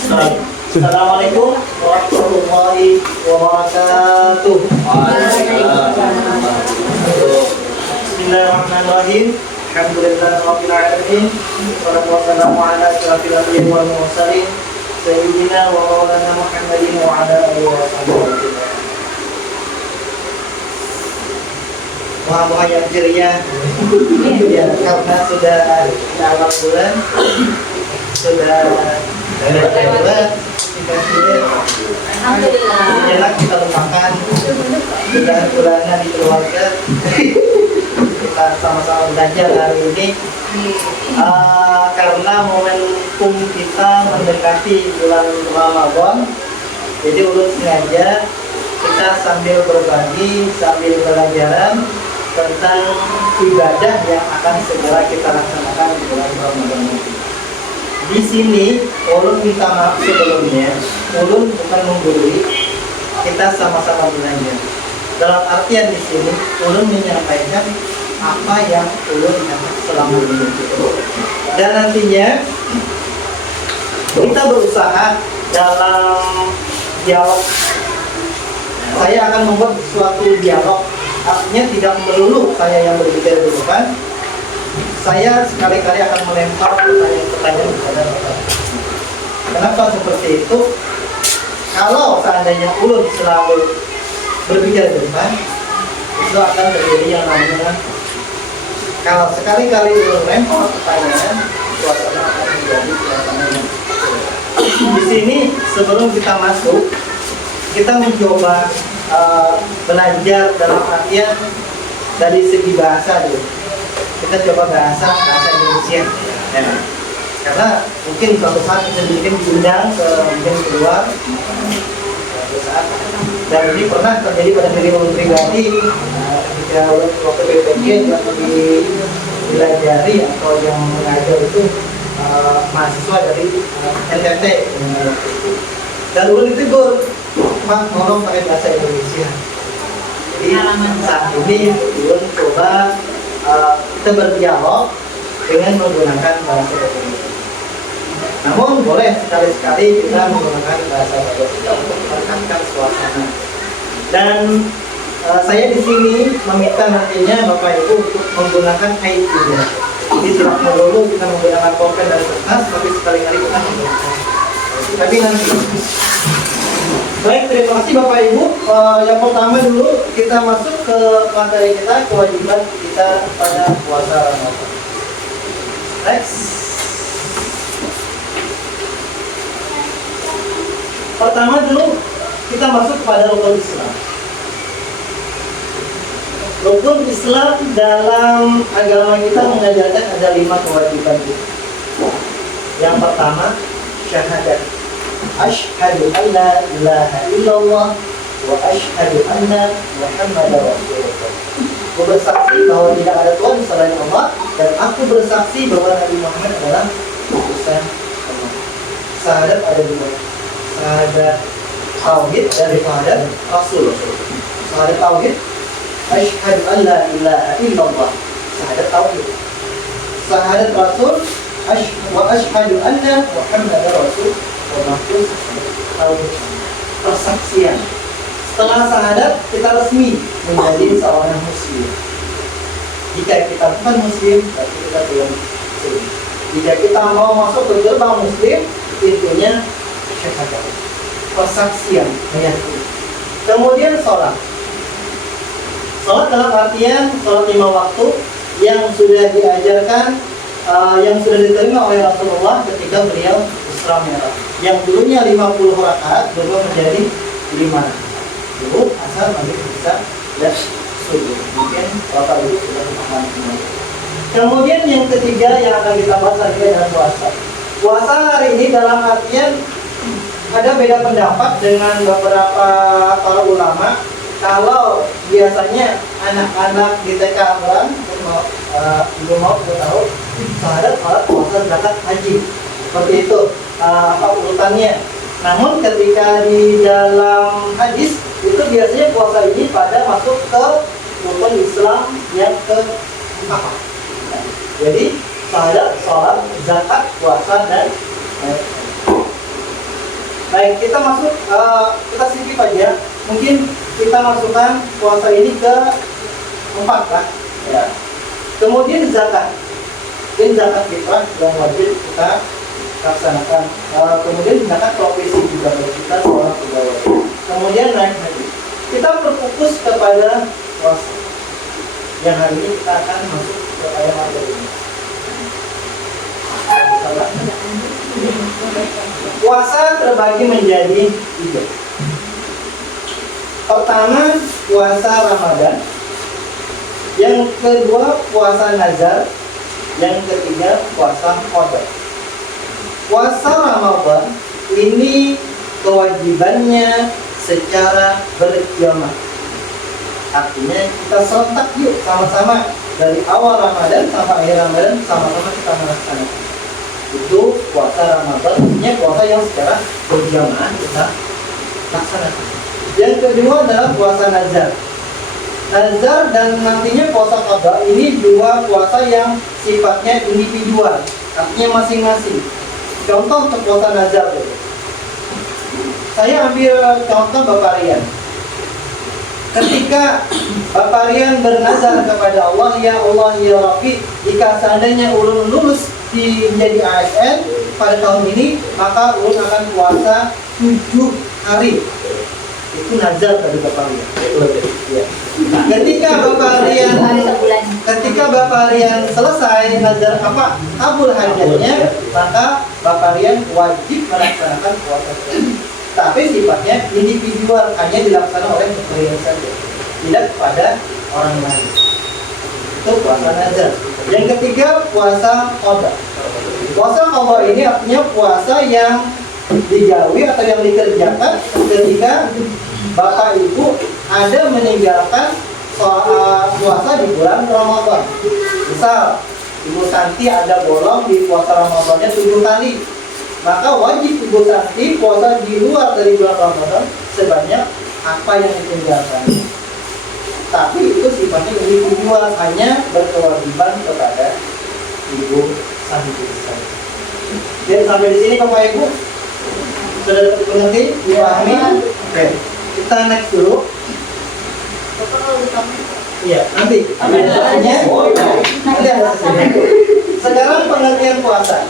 Assalamualaikum warahmatullahi wabarakatuh. Bismillahirrahmanirrahim. Alhamdulillahirabbil alamin. Wassalatu wassalamu ala asyrafil anbiya'i wal mursalin sayyidina wa maulana Muhammadin wa ala alihi wasallam. Muhammad yang ceria. Ya, karena sudah di awal bulan, sudah bulan, Alhamdulillah. enak kita lupakan bulan-bulanan di keluarga. Kita sama-sama belajar hari ini karena momentum kita mendekati bulan Ramadan. Jadi ulun sengaja kita sambil berbagi, sambil belajaran tentang ibadah yang akan segera kita laksanakan di bulan Ramadan nanti. Di sini ulun minta maaf sebelumnya, ulun bukan menggurui, kita sama-sama belajar. Dalam artian di sini ulun menyampaikan apa yang ulun dapat selama ini. Dan nantinya kita berusaha dalam dialog. Saya akan membuat suatu dialog. Artinya tidak melulu saya yang berbicara di depan. Saya sekali-kali akan melempar pertanyaan kepada Bapak. Kenapa seperti itu? Kalau seandainya ulun selalu berbicara di depan, itu akan terjadi yang namanya. Kalau sekali-kali ulun melempar pertanyaan, suasana akan menjadi suasana yang. Di sini sebelum kita masuk, kita mencoba belajar dalam artian dari segi bahasa dulu. Kita coba bahasa Indonesia. Ya. Karena mungkin suatu saat kita diundang ke mungkin keluar suatu saat. Dan ini pernah terjadi pada diri ulun pribadi ketika waktu PPG yang dipelajari atau yang mengajar itu mahasiswa dari NTT. Dan ulun ditegur, Pak, tolong pakai bahasa Indonesia. Jadi saat ini ulun coba kita berdialog dengan menggunakan bahasa Indonesia. Namun boleh sekali-sekali kita menggunakan bahasa Indonesia untuk merekatkan suasana. Dan saya di sini meminta nantinya Bapak Ibu untuk menggunakan IT-nya. Jadi tidak melulu kita menggunakan pulpen dan kertas, tapi sekali-kali kita menggunakan. Tapi nanti. Baik, terima kasih Bapak Ibu. Yang pertama dulu kita masuk ke materi kita, kewajiban kita pada puasa Ramadan. Next. Pertama dulu kita masuk kepada rukun Islam. Rukun Islam dalam agama kita mengajarkan ada 5 kewajiban kita. Yang pertama, syahadat. Asyhadu an la ilaha illallah wa asyhadu anna Muhammadar Rasulullah. Aku bersaksi bahwa tidak ada Tuhan selain Allah dan aku bersaksi bahwa Nabi Muhammad adalah utusan Allah. Syahadat ada 2. Syahadat tauhid dari syahadat Rasul. Syahadat tauhid, asyhadu an la ilaha illallah. Syahadat tauhid. Syahadat Rasul, wa asyhadu anna Muhammadar Rasul. Maksud persaksian. Setelah syahadat kita resmi menjadi seorang muslim. Jika kita bukan muslim, berarti kita belum muslim. Jika kita mau masuk ke gerbang muslim, intinya syahadat, persaksian, meyakini. Kemudian sholat. Sholat dalam artian sholat 5 waktu yang sudah diajarkan, yang sudah diterima oleh Rasulullah ketika beliau Isra Mi'raj. Yang dulunya 50 rakaat berubah menjadi 5. Dulu asal maghrib bisa dan subuh. Mungkin Bapak Ibu sudah paham semua. Kemudian yang ketiga yang akan kita bahas adalah dengan puasa. Puasa hari ini dalam artian ada beda pendapat dengan beberapa para ulama. Kalau biasanya anak-anak di TK Amran belum mau tahu syahadat, salat, puasa, zakat, haji. Seperti itu apa urutannya. Namun ketika di dalam hadis itu biasanya puasa ini pada masuk ke rukun Islam yang ke-4. Jadi syahadat, salat, zakat, puasa dan Baik, kita masuk, kita skip aja. Mungkin kita masukkan puasa ini ke 4 lah. Ya. Kemudian zakat. Ini zakat fitrah yang wajib kita laksanakan. Kemudian zakat profesi juga bagi kita seorang pegawai. Kemudian naik haji. Kita berfokus kepada puasa. Yang hari ini kita akan masuk ke ayat materi ini. Puasa terbagi menjadi 3. Pertama, puasa Ramadan. Yang kedua, puasa Nazar. Yang ketiga, puasa Qadha. Puasa Ramadan ini kewajibannya secara berjamaah. Artinya kita serentak yuk sama-sama dari awal Ramadan sampai akhir Ramadan sama-sama kita melaksanakan. Itu puasa Ramadan, artinya puasa yang secara berjamaah kita laksanakan. Yang kedua adalah puasa Nazar. Nazar dan nantinya puasa Qadha ini dua puasa yang sifatnya individual, artinya masing-masing. Contoh untuk puasa Nazar dulu. Saya ambil contoh Bapak Rian. Ketika Bapak Rian bernazar kepada Allah, ya Allah ya Rabbi, jika seandainya ulun lulus menjadi ASN pada tahun ini, maka ulun akan puasa 7 hari. Itu nazar dari Bapak Rian. Ya. Ketika Bapak Rian selesai nazar apa kabul hajatnya, maka Bapak Rian wajib melaksanakan puasa. Tapi sifatnya individual, hanya dilaksanakan oleh Bapak Rian saja, tidak kepada orang lain. Itu puasa nazar. Yang ketiga, puasa Qadha. Puasa Qadha ini artinya puasa yang digawi atau yang dikerjakan ketika Bapak Ibu ada meninggalkan puasa di bulan Ramadan. Misal Ibu Santi ada bolong di puasa Ramadannya 7 kali, maka wajib Ibu Santi puasa di luar dari bulan Ramadan sebanyak apa yang ditinggalkan. Tapi itu sifatnya individual, hanya berkewajiban kepada Ibu Santi. Dan sampai di sini Bapak Ibu sudah mengerti, dipahami? Oke, kita next dulu. Iya, nanti. Nanti ada sesi. Sekarang pengertian puasa.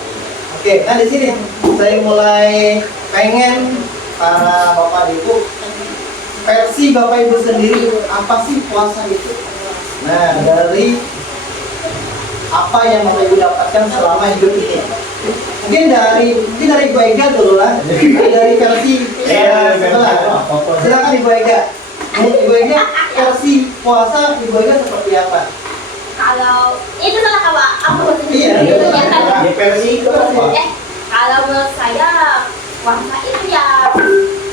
Oke, nah di sini saya mulai pengen para Bapak Ibu versi Bapak Ibu sendiri, apa sih puasa itu? Nah, dari apa yang Bapak Ibu dapatkan selama hidup ini? Mungkin dari Ibu Ega dulu lah. Dari versi sebelah. Silakan Ibu Ega. Ibu Ega, versi puasa Ibu Ega seperti apa? Kalau itu salah apa Iya. Versi itu apa? Kalau menurut saya puasa itu ya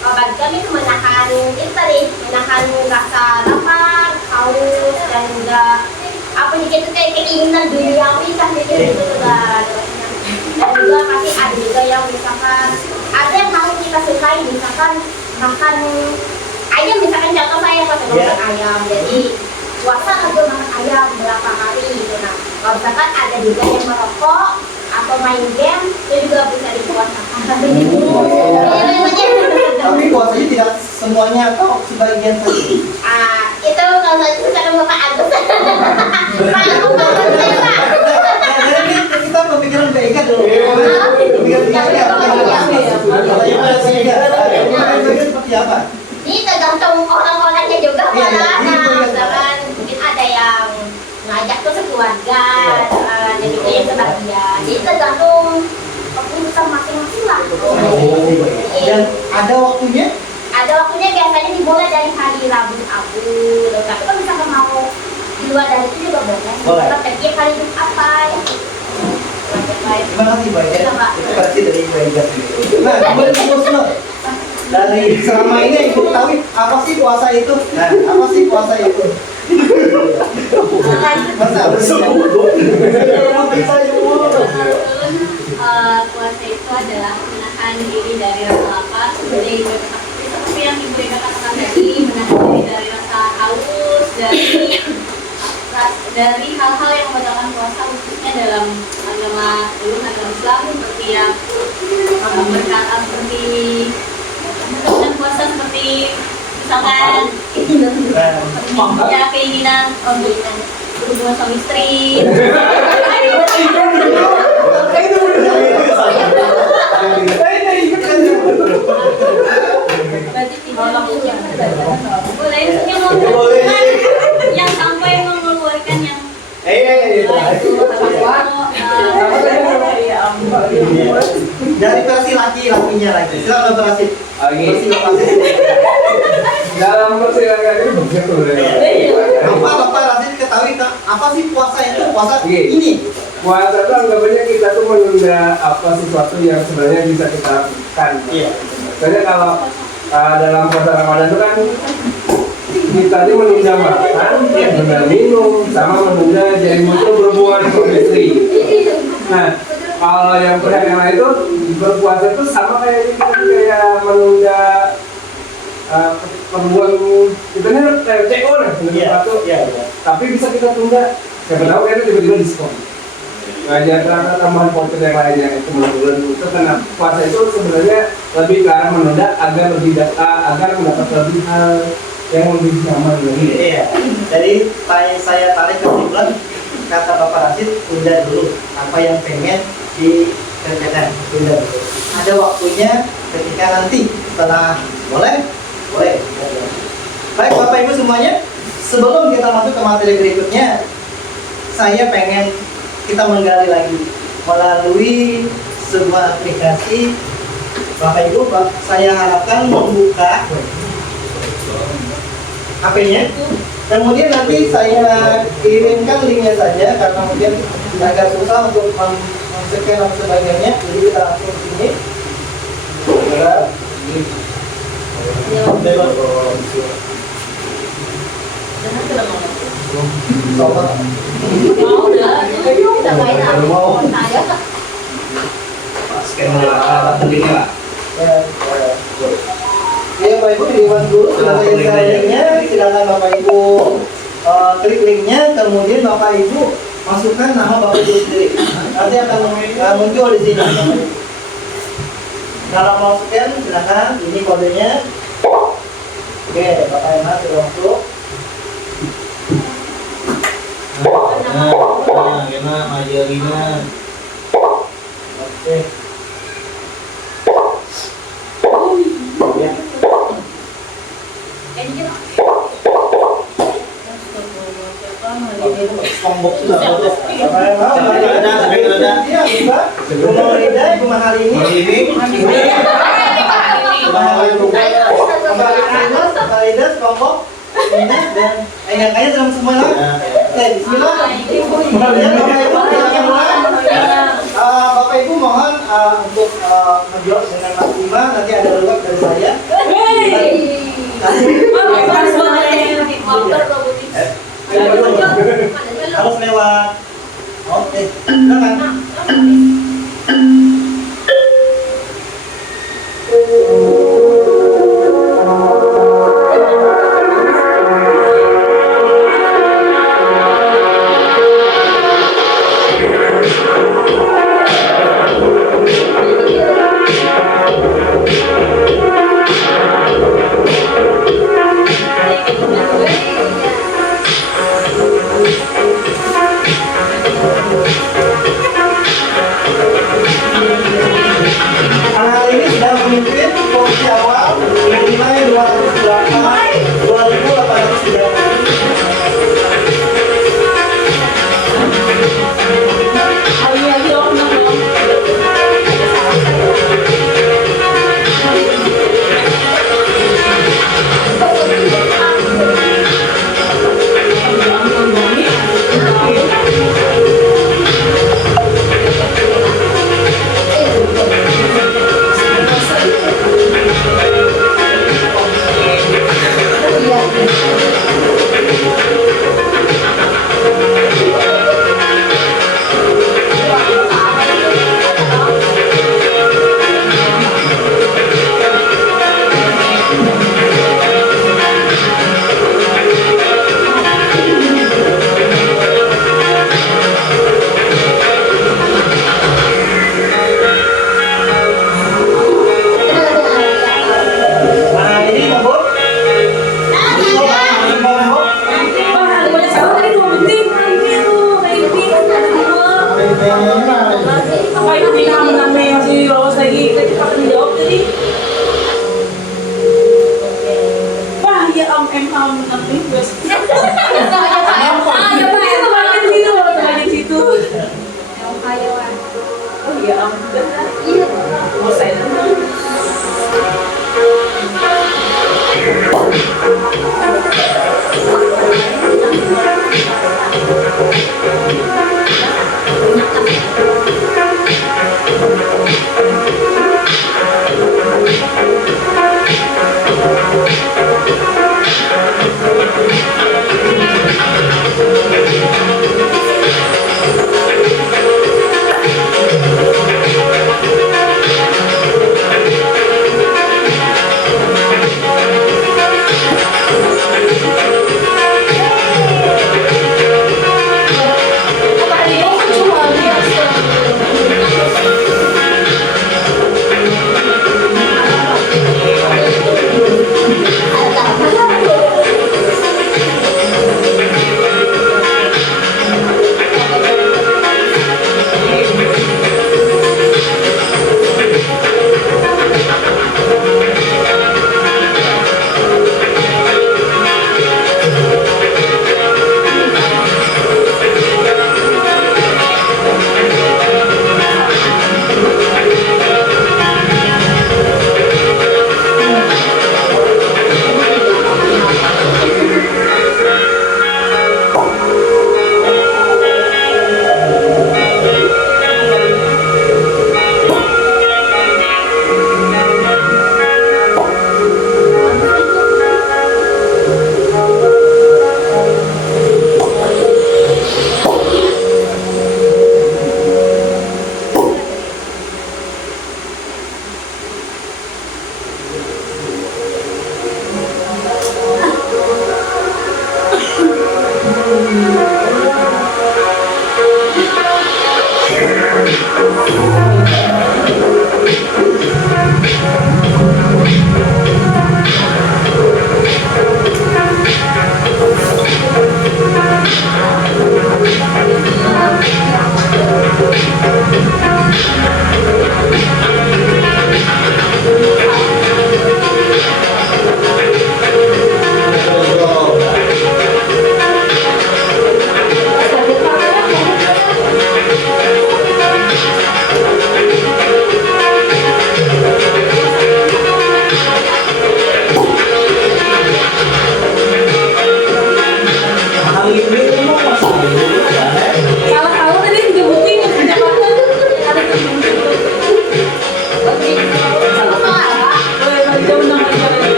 bagi kami itu menahan itu tadi, menahan rasa lapar, haus, dan juga apa nih itu kayak keinginan duniawi kan gitu kan. Dan juga pasti ada juga yang misalkan ada yang harus kita sukai, misalkan makan ayam, misalkan contoh saya pas makan ayam, jadi puasa harus makan ayam berapa hari gitu. Nah, kalau misalkan ada juga yang merokok atau main game, itu juga bisa dipuasakan. Tapi puasanya tidak semuanya atau sebagian saja? Itu kalau saya sekarang Bapak Agus. Pak Agus Pak. Kita pemikiran baik dulu. Seperti apa? Ini tergantung orang-orangnya juga misalkan mungkin ada yang ngajak tuh sekeluarga, dan juga yang sebagian. Jadi tergantung keputusan masing-masing lah. Dan ada waktunya? Ada waktunya, biasanya dimulai dari hari Rabu Abu. Tapi kalau misalkan mau di luar dari itu juga boleh. Boleh. Tiap hari apa? Terima kasih Mbak Ega. Itu versi dari Mbak Ega. Nah, kemudian Ibu Sno, dari selama ini Ibu tahu apa sih puasa itu? Nah, apa sih puasa itu? Masa puasa itu adalah menahan diri dari rasa lapar, seperti yang Ibu Ega katakan tadi, menahan diri dari rasa haus, dari hal-hal yang membatalkan puasa, khususnya dalam agama Islam, seperti yang berkata seperti puasa seperti misalkan ya keinginan untuk berhubungan suami istri. Boleh misalnya mau yang sampai mengeluarkan yang dari versi laki-lakinya lagi. Silakan versi. Dalam persilakan ini begitu Bapak Rasid ketahui apa sih puasa itu? Puasa Iya. ini. puasa itu anggapannya kita tuh menunda sesuatu yang sebenarnya bisa kita lakukan. Iya. Soalnya kalau dalam puasa Ramadan itu kan kita ini menunda makan, menunda minum, sama menunda jadi muncul berhubungan suami istri. Nah, kalau yang pihak yang lain itu berpuasa itu sama kayak menunda perempuan kita ini kayak CO nih, sesuatu, tapi bisa kita tunda. Siapa tahu kan tiba-tiba diskon. Ngajar ternyata tambahan voucher yang lainnya itu bulan itu karena puasa itu sebenarnya lebih ke arah menunda agar lebih agar mendapat lebih hal yang lebih nyaman lagi. Iya. Jadi saya tarik kesimpulan kata Bapak Rasid, tunda dulu apa yang pengen dikerjakan, tunda dulu. Ada waktunya ketika nanti setelah boleh. Baik Bapak Ibu semuanya, sebelum kita masuk ke materi berikutnya, saya pengen kita menggali lagi melalui sebuah aplikasi. Bapak Ibu, saya harapkan membuka HP-nya. Kemudian nanti saya kirimkan linknya saja karena mungkin agak susah untuk men-scan dan sebagainya. Jadi kita langsung ke sini. Ya Bapak Ibu dilihat dulu sudah saya linknya, silakan Bapak Ibu klik linknya, kemudian Bapak Ibu masukkan nama Bapak Ibu sendiri. Nanti akan muncul di sini. Kalau mau scan silakan, ini kodenya. Oke, Bapak Emma sudah masuk. Gimana Majalina? Oke. Ya. Tombok sudah tutup. Bapak Emma, iya, Ibu Maulida, Ibu Mahalini. Bapak Ida, kelompok ini dan yang kayaknya dalam semua lah. Oke, bismillah. Kemudian Bapak Ibu silakan mulai. Bapak Ibu mohon untuk menjawab dengan maksimal. Nanti ada lewat dari saya. Harus lewat. Oke, silakan.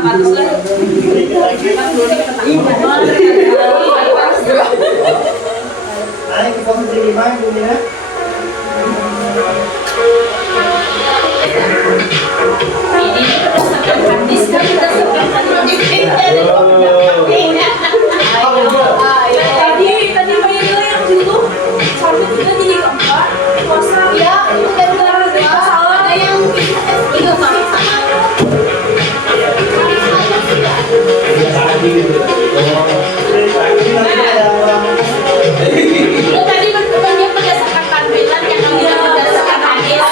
sapatos lah. Naik ke posisi 5 Bunda. Ini berdasarkan hadis kan berdasarkan hadis. Tadi Mayla yang situ sampai juga jadi keempat. Puasa Ya, itu kan salah ada yang itu sama. Lu tadi berbukannya berdasarkan tampilan yang kamu berdasarkan hadis.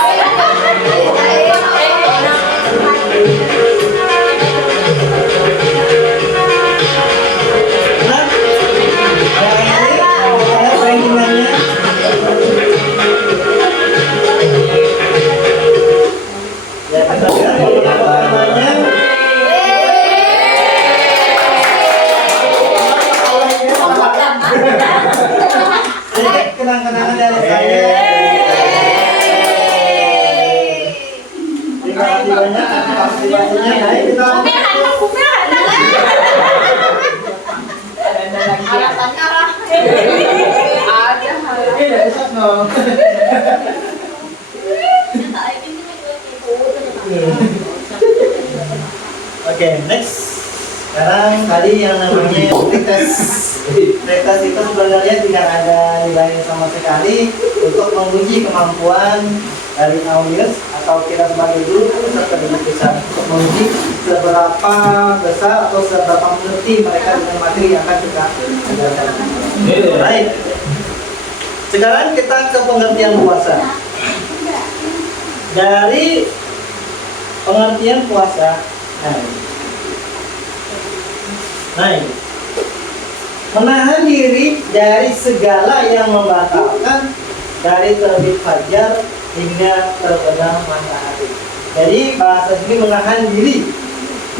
Kenang-kenangan dari saya. Terima kasih banyak. Baik, kita Alasannya lah. Iya, esok dong. Oke, next. Sekarang tadi yang namanya pretest. Pretest itu sebenarnya tidak ada nilai sama sekali untuk menguji kemampuan dari audiens atau kita sebagai guru serta didik besar untuk menguji seberapa besar atau seberapa mengerti mereka dengan materi yang akan kita ajarkan. Baik. Sekarang kita ke pengertian puasa. Dari pengertian puasa, menahan diri dari segala yang membatalkan dari terbit fajar hingga terbenam matahari. Jadi bahasa sini menahan diri.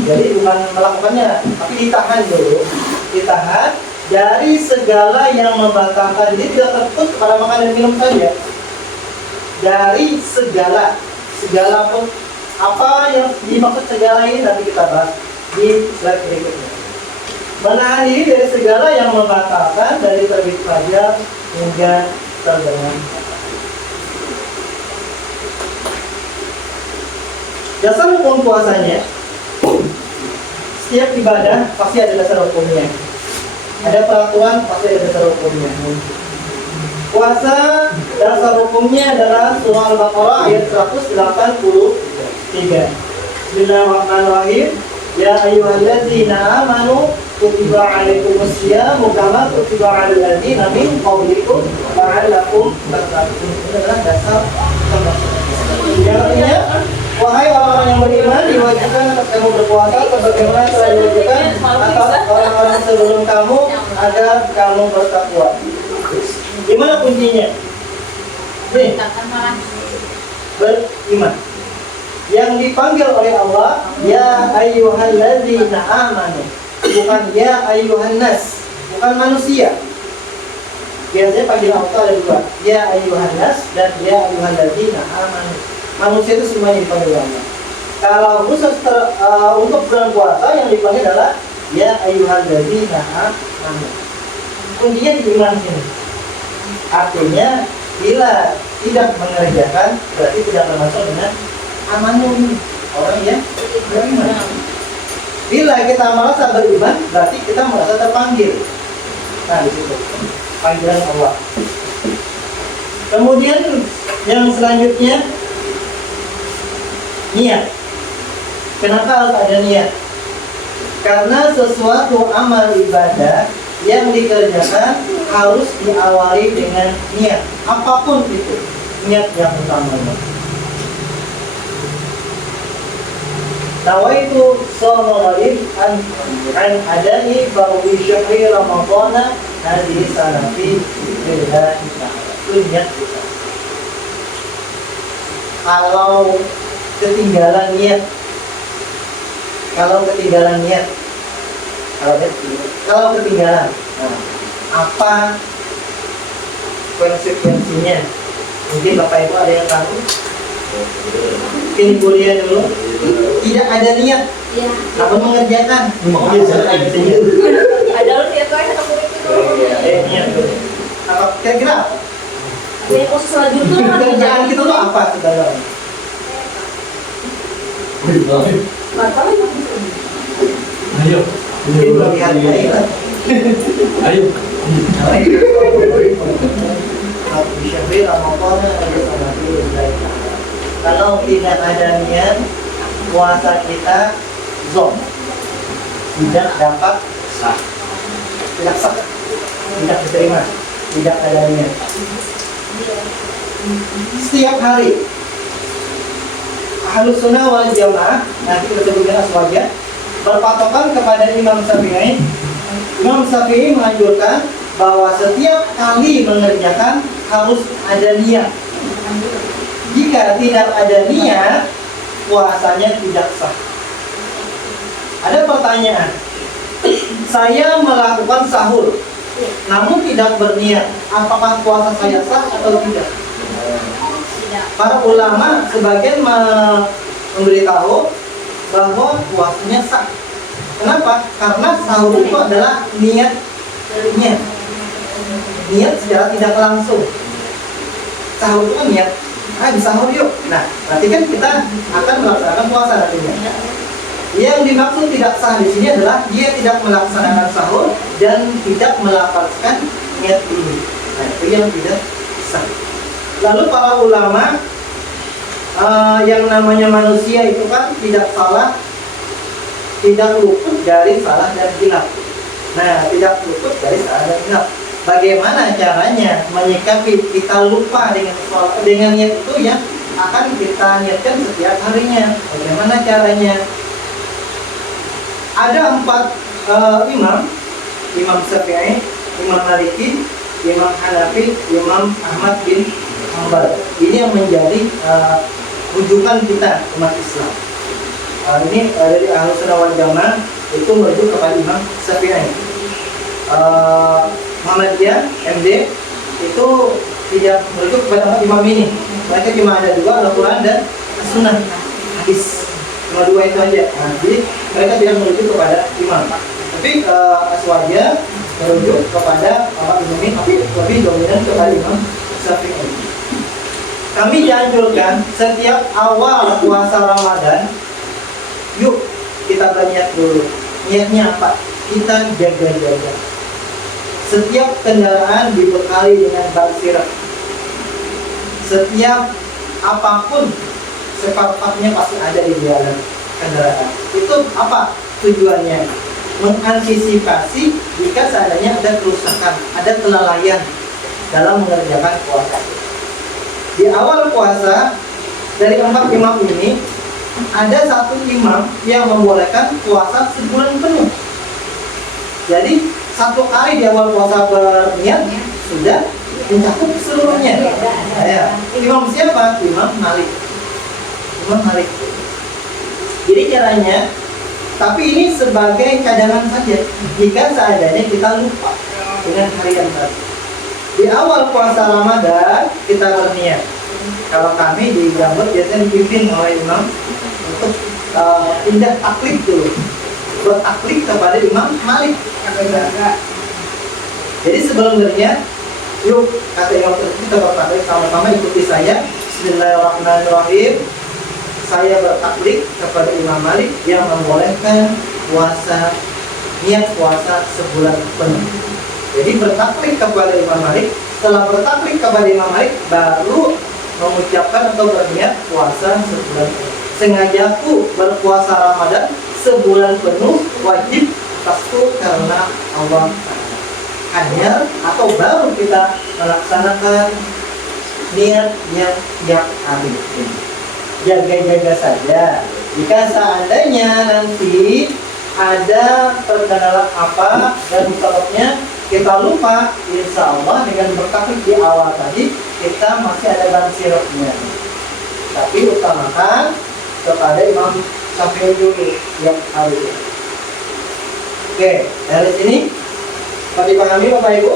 Jadi bukan melakukannya, tapi ditahan dulu. Ditahan dari segala yang membatalkan. Jadi tidak terfokus kepada makan dan minum saja. Dari segala pun apa yang dimaksud segala ini nanti kita bahas di slide berikutnya. Menahan diri dari segala yang membatalkan dari terbit fajar hingga terbenam matahari. Dasar hukum puasanya, setiap ibadah pasti ada dasar hukumnya. Ada peraturan pasti ada dasar hukumnya. Puasa dasar hukumnya adalah surah Al-Baqarah ayat 183. Bismillahirrahmanirrahim. Ya ayyuhalladzina amanu kutiba alaikumus syiyamu kama kutiba alal ladzina min qablikum la'allakum tattaqun. Ini adalah dasar pembahasan. Yang artinya, wahai orang-orang yang beriman, diwajibkan atas kamu berpuasa sebagaimana telah diwajibkan atas orang-orang sebelum kamu agar kamu bertakwa. Gimana kuncinya? Nih, beriman. Yang dipanggil oleh Allah, ya ayyuhalladzina amanu, bukan ya ayyuhan nas, bukan manusia. Biasanya panggilan Allah ada dua, ya ayyuhan nas dan ya ayyuhalladzina amanu. Manusia itu semuanya dipanggil Allah. Kalau khusus untuk bulan puasa yang dipanggil adalah ya ayyuhalladzina amanu. Kuncinya di iman sini. Artinya bila tidak mengerjakan berarti tidak termasuk dengan amanun, orang yang beriman. Bila kita merasa beriman, berarti kita merasa terpanggil. Nah, di situ panggilan Allah. Kemudian yang selanjutnya niat. Kenapa harus ada niat? Karena sesuatu amal ibadah yang dikerjakan harus diawali dengan niat. Apapun itu, niat yang utamanya. Nawaitu shawma ghalib an adai fardi syahri ramadhana hadhihi sanati lillahi ta'ala. Itu niat kita. Kalau ketinggalan niat, kalau ketinggalan, apa konsekuensinya? Mungkin Bapak Ibu ada yang tahu? Mungkin kuliah dulu tidak ada niat Iya. namun mengerjakan. Padahal dia tuh yang ketemu itu. Niat dulu. Apa kira-kira apa? Gue khusus lagi dulu. Pekerjaan kita tuh apa sebenarnya? Nggak tahu ya. Ayo. Mungkin belum lihat ya. Ayo. Kalau tidak ada niat, puasa kita zom, tidak dapat sah, tidak sah, tidak diterima, tidak ada niat. Setiap hari Ahlus Sunnah wal Jamaah, nanti kita sebutkan aswajah, berpatokan kepada Imam Syafi'i. Imam Syafi'i menganjurkan bahwa setiap kali mengerjakan harus ada niat. Jika tidak ada niat, puasanya tidak sah. Ada pertanyaan, saya melakukan sahur, namun tidak berniat, apakah puasa saya sah atau tidak? Para ulama sebagian memberitahu bahwa puasanya sah. Kenapa? Karena sahur itu adalah niat secara tidak langsung. Sahur itu kan niat, di sahur yuk. Nah, berarti kan kita akan melaksanakan puasa nantinya. Yang dimaksud tidak sah di sini adalah dia tidak melaksanakan sahur dan tidak melafazkan niat ini. Nah, itu yang tidak sah. Lalu para ulama yang namanya manusia itu kan tidak salah, tidak luput dari salah dan hilaf. Nah, tidak luput dari salah dan hilaf. Bagaimana caranya menyikapi kita lupa dengan niat itu yang akan kita niatkan setiap harinya? Bagaimana caranya? Ada 4 imam, Imam Syafi'i, Imam Maliki, Imam Hanafi, Imam Ahmad bin Hanbal. Ini yang menjadi rujukan kita umat Islam. Ini dari Ahlus Sunnah wal Jamaah itu merujuk kepada Imam Syafi'i. Muhammadiyah, MD itu tidak merujuk kepada imam ini. Mereka cuma ada 2, Al-Quran dan As-Sunnah, hadis. Cuma 2 itu aja. Nah, jadi mereka tidak merujuk kepada imam. Tapi Aswajah merujuk kepada imam ini, tapi lebih dominan kepada Imam Syafi'i. Kami dianjurkan setiap awal puasa Ramadan, yuk kita berniat dulu. Niatnya apa? Kita jaga-jaga. Setiap kendaraan dibekali dengan ban sirap. Setiap apapun sepat-patnya pasti ada di jalan kendaraan. Itu apa tujuannya? Mengantisipasi jika seandainya ada kerusakan, ada kelalaian dalam mengerjakan puasa. Di awal puasa dari 4 imam ini ada 1 imam yang membolehkan puasa sebulan penuh. Jadi 1 kali di awal puasa berniat sudah mencakup seluruhnya. Ya. Imam siapa? Imam Malik. Imam Malik. Jadi caranya, tapi ini sebagai cadangan saja. Jika seandainya kita lupa dengan harian tadi. Di awal puasa Ramadan kita berniat. Kalau kami di Gambut biasanya dipimpin oleh imam untuk pindah taklid dulu, bertaklid kepada Imam Malik. Jadi sebelum berniat, yuk kata imam tersebut kita bertaklid sama-sama, ikuti saya. Bismillahirrahmanirrahim. Saya bertaklid kepada Imam Malik yang membolehkan puasa, niat puasa sebulan penuh. Jadi bertaklid kepada Imam Malik. Setelah bertaklid kepada Imam Malik, baru mengucapkan atau berniat puasa sebulan penuh. Sengajaku berpuasa Ramadan sebulan penuh wajib atasku karena Allah. Hanya atau baru kita melaksanakan niat yang tiap hari. Jaga-jaga saja. Jika seandainya nanti ada terkendala apa dan sebabnya kita lupa, insya Allah dengan bertaklid di awal tadi kita masih ada ban sirupnya. Tapi utamakan kepada Imam Syafi'i dulu yang hari ini. Oke, dari sini dipahami Bapak Ibu?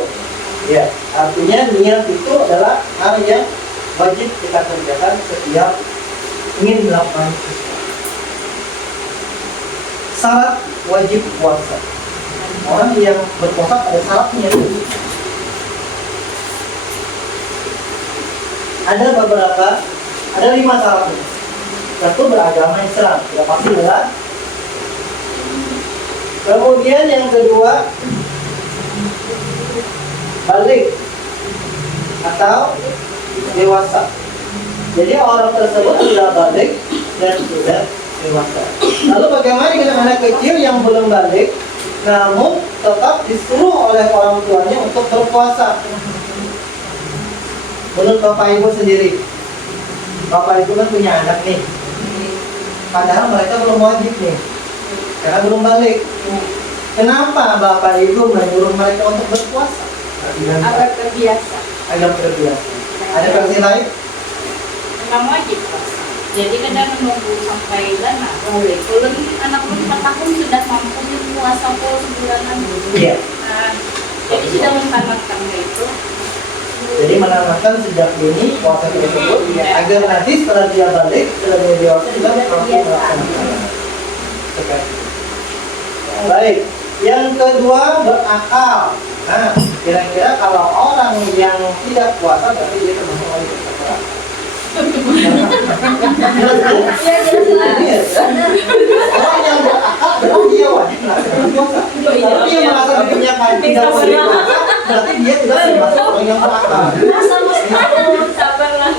Ya, artinya niat itu adalah hal yang wajib kita kerjakan setiap ingin melakukan syarat wajib puasa. Orang yang berpuasa ada syaratnya. Ada beberapa, ada 5 syaratnya. Satu, beragama Islam, sudah pasti jelas. Kemudian yang kedua, balik atau dewasa. Jadi orang tersebut sudah balik dan sudah dewasa. Lalu bagaimana dengan anak kecil yang belum balik, namun tetap disuruh oleh orang tuanya untuk berpuasa? Menurut Bapak Ibu sendiri, Bapak Ibu kan punya anak nih, padahal mereka belum wajib nih, karena belum balik. Kenapa Bapak Ibu menyuruh mereka untuk berpuasa? Agar terbiasa. Agar terbiasa. Ada versi lain? Memang wajib puasa. Jadi kadang menunggu sampai lama boleh. Kalau anak umur 4 tahun sudah mampu puasa full sebulanan. Iya. Nah, jadi sudah mentanamkan itu. Jadi menanamkan sejak dini puasa tersebut agar nanti setelah dia balik, setelah dia dewasa juga mampu melaksanakan. Oke. Baik. Yang kedua, berakal. Nah, kira-kira kalau orang yang tidak puasa berarti dia termasuk orang yang berakal. Orang yang berakal berarti dia wajib melaksanakan puasa. Tapi yang merasa dirinya tidak wajib puasa berarti dia tidak termasuk orang yang berakal. Sabarlah.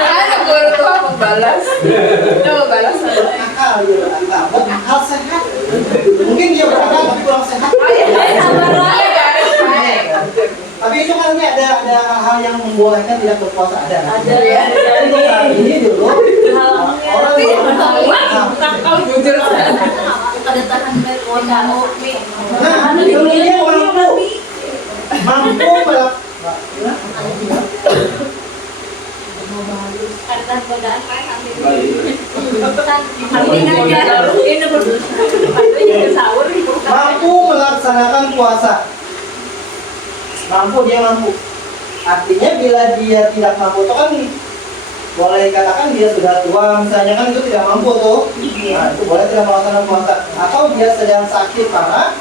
Ada guru tuh membalas. Itu membalas. Berakal, dia berakal. Berakal sehat. Mungkin dia berakal tapi kurang sehat. Tapi itu kan ini ada hal-hal yang membolehkan tidak berpuasa, ada. Ada ya. Untuk saat ini dulu orang yang Jujur saya. Ada tahan berkoda. nah kemudian mampu melakukan Ada tahan godaan kan sambil mampu melaksanakan puasa. Mampu, dia mampu. Artinya bila dia tidak mampu itu kan boleh dikatakan dia sudah tua misalnya, kan itu tidak mampu tuh. Nah, itu boleh tidak melaksanakan puasa. Atau dia sedang sakit parah,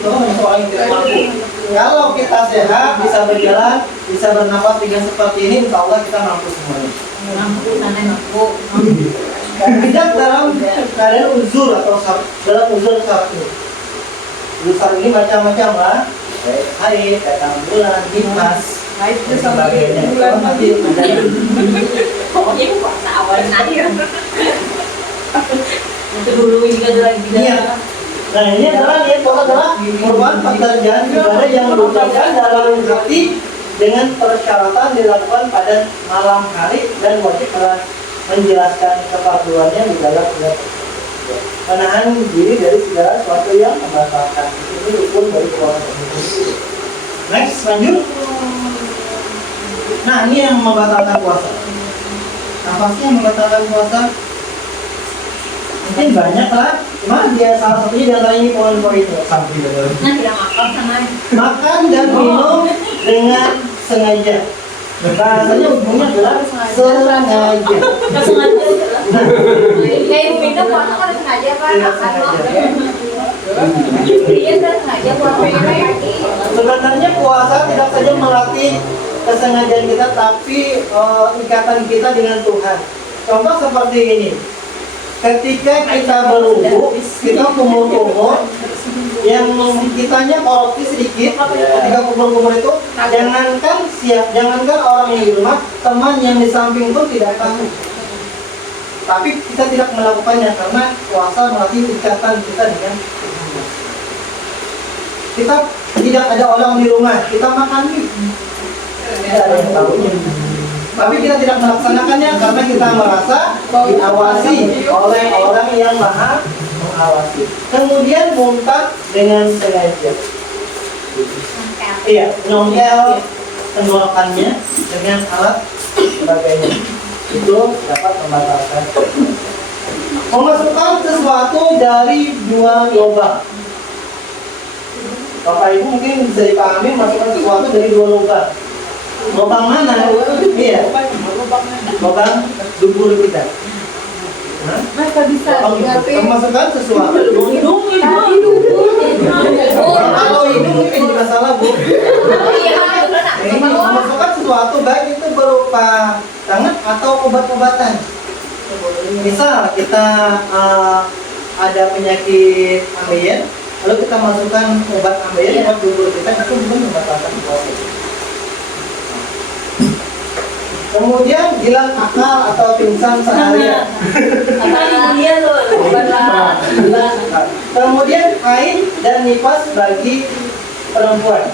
itu kan menjadi orang yang tidak mampu. Kalau kita sehat, bisa berjalan, bisa bernapas dengan seperti ini, insya Allah kita mampu semuanya. Dan tidak dalam keadaan uzur atau dalam uzur syarat ini. Uzur syarat ini macam-macam lah. Haid, datang bulan, dimas, Itu dan sampai sebagainya. bulan. Kalau nanti ada Pokoknya puasa awal akhir. Itu dulu juga lagi. Iya. Nah ini adalah niat puasa adalah merupakan pekerjaan ibadah yang dilakukan dalam hati dengan persyaratan dilakukan pada malam hari dan wajib menjelaskan keperluannya di dalam bulan. Menahan diri dari segala sesuatu yang membatalkan. Itu rukun dari puasa. Next, lanjut. Nah ini yang membatalkan puasa. Apa sih yang membatalkan puasa? Mungkin banyak lah. Cuma dia salah satunya di antara ini poin-poinnya. Nah, tidak makan sama. Makan dan minum dengan sengaja. Bahasanya ujungnya adalah sengaja. Kayak ibu minta puasa kan sengaja kan? Tidak sengaja. Iya kan sengaja puasa lagi. Sebenarnya puasa tidak saja melatih kesengajaan kita, tapi ikatan kita dengan Tuhan. Contoh seperti ini. Ketika kita berwudu, kita kumur-kumur, yang kitanya korupsi sedikit, ketika kumur-kumur itu, jangankan orang yang di rumah, teman yang di samping pun tidak tahu. Tapi kita tidak melakukannya karena puasa melatih ikatan kita dengan Tuhan. Kita tidak ada orang di rumah, kita makan mie, tidak ada yang tahunya. Tapi kita tidak melaksanakannya karena kita merasa diawasi oleh orang yang maha mengawasi. Kemudian muntah dengan sengaja. Iya, nyongkel tenggorokannya dengan alat sebagainya. Itu dapat membatalkan. Memasukkan sesuatu dari dua lubang. Bapak Ibu mungkin bisa dipahami, masukkan sesuatu dari dua lubang. Lubang mana? Iya. lubang dubur kita. Hah? Masa bisa Kemasukan sesuatu. Oh, Kalau ini mungkin juga salah bu. Ini memasukkan sesuatu baik itu berupa tangan atau obat-obatan. Misal kita ada penyakit ambeien, lalu kita masukkan obat ambeien buat tubuh kita, itu bukan membatalkan puasa. Kemudian hilang akal atau pingsan seharian. Kemudian haid dan nifas bagi perempuan.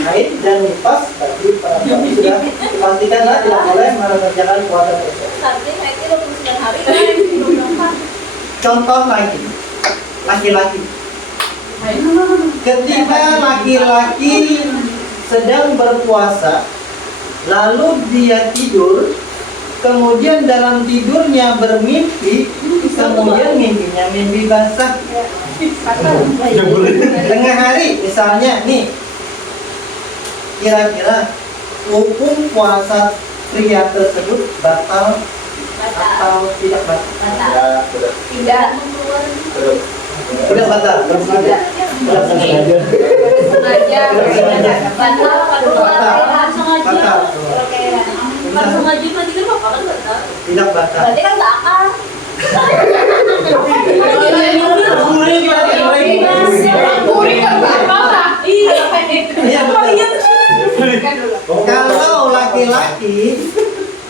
Haid dan nifas bagi perempuan sudah dipastikanlah tidak boleh mengerjakan puasa tersebut. Contoh lagi, laki-laki. Ketika laki-laki sedang berpuasa, lalu dia tidur, kemudian dalam tidurnya bermimpi, kemudian mimpinya mimpi basah. Tengah hari misalnya nih, kira-kira hukum puasa pria tersebut batal atau tidak batal? tidak Tidak batal. Tidak sengaja. Batal. Tidak batal. Berarti kan nggak akal. Iya betul. Kalau laki-laki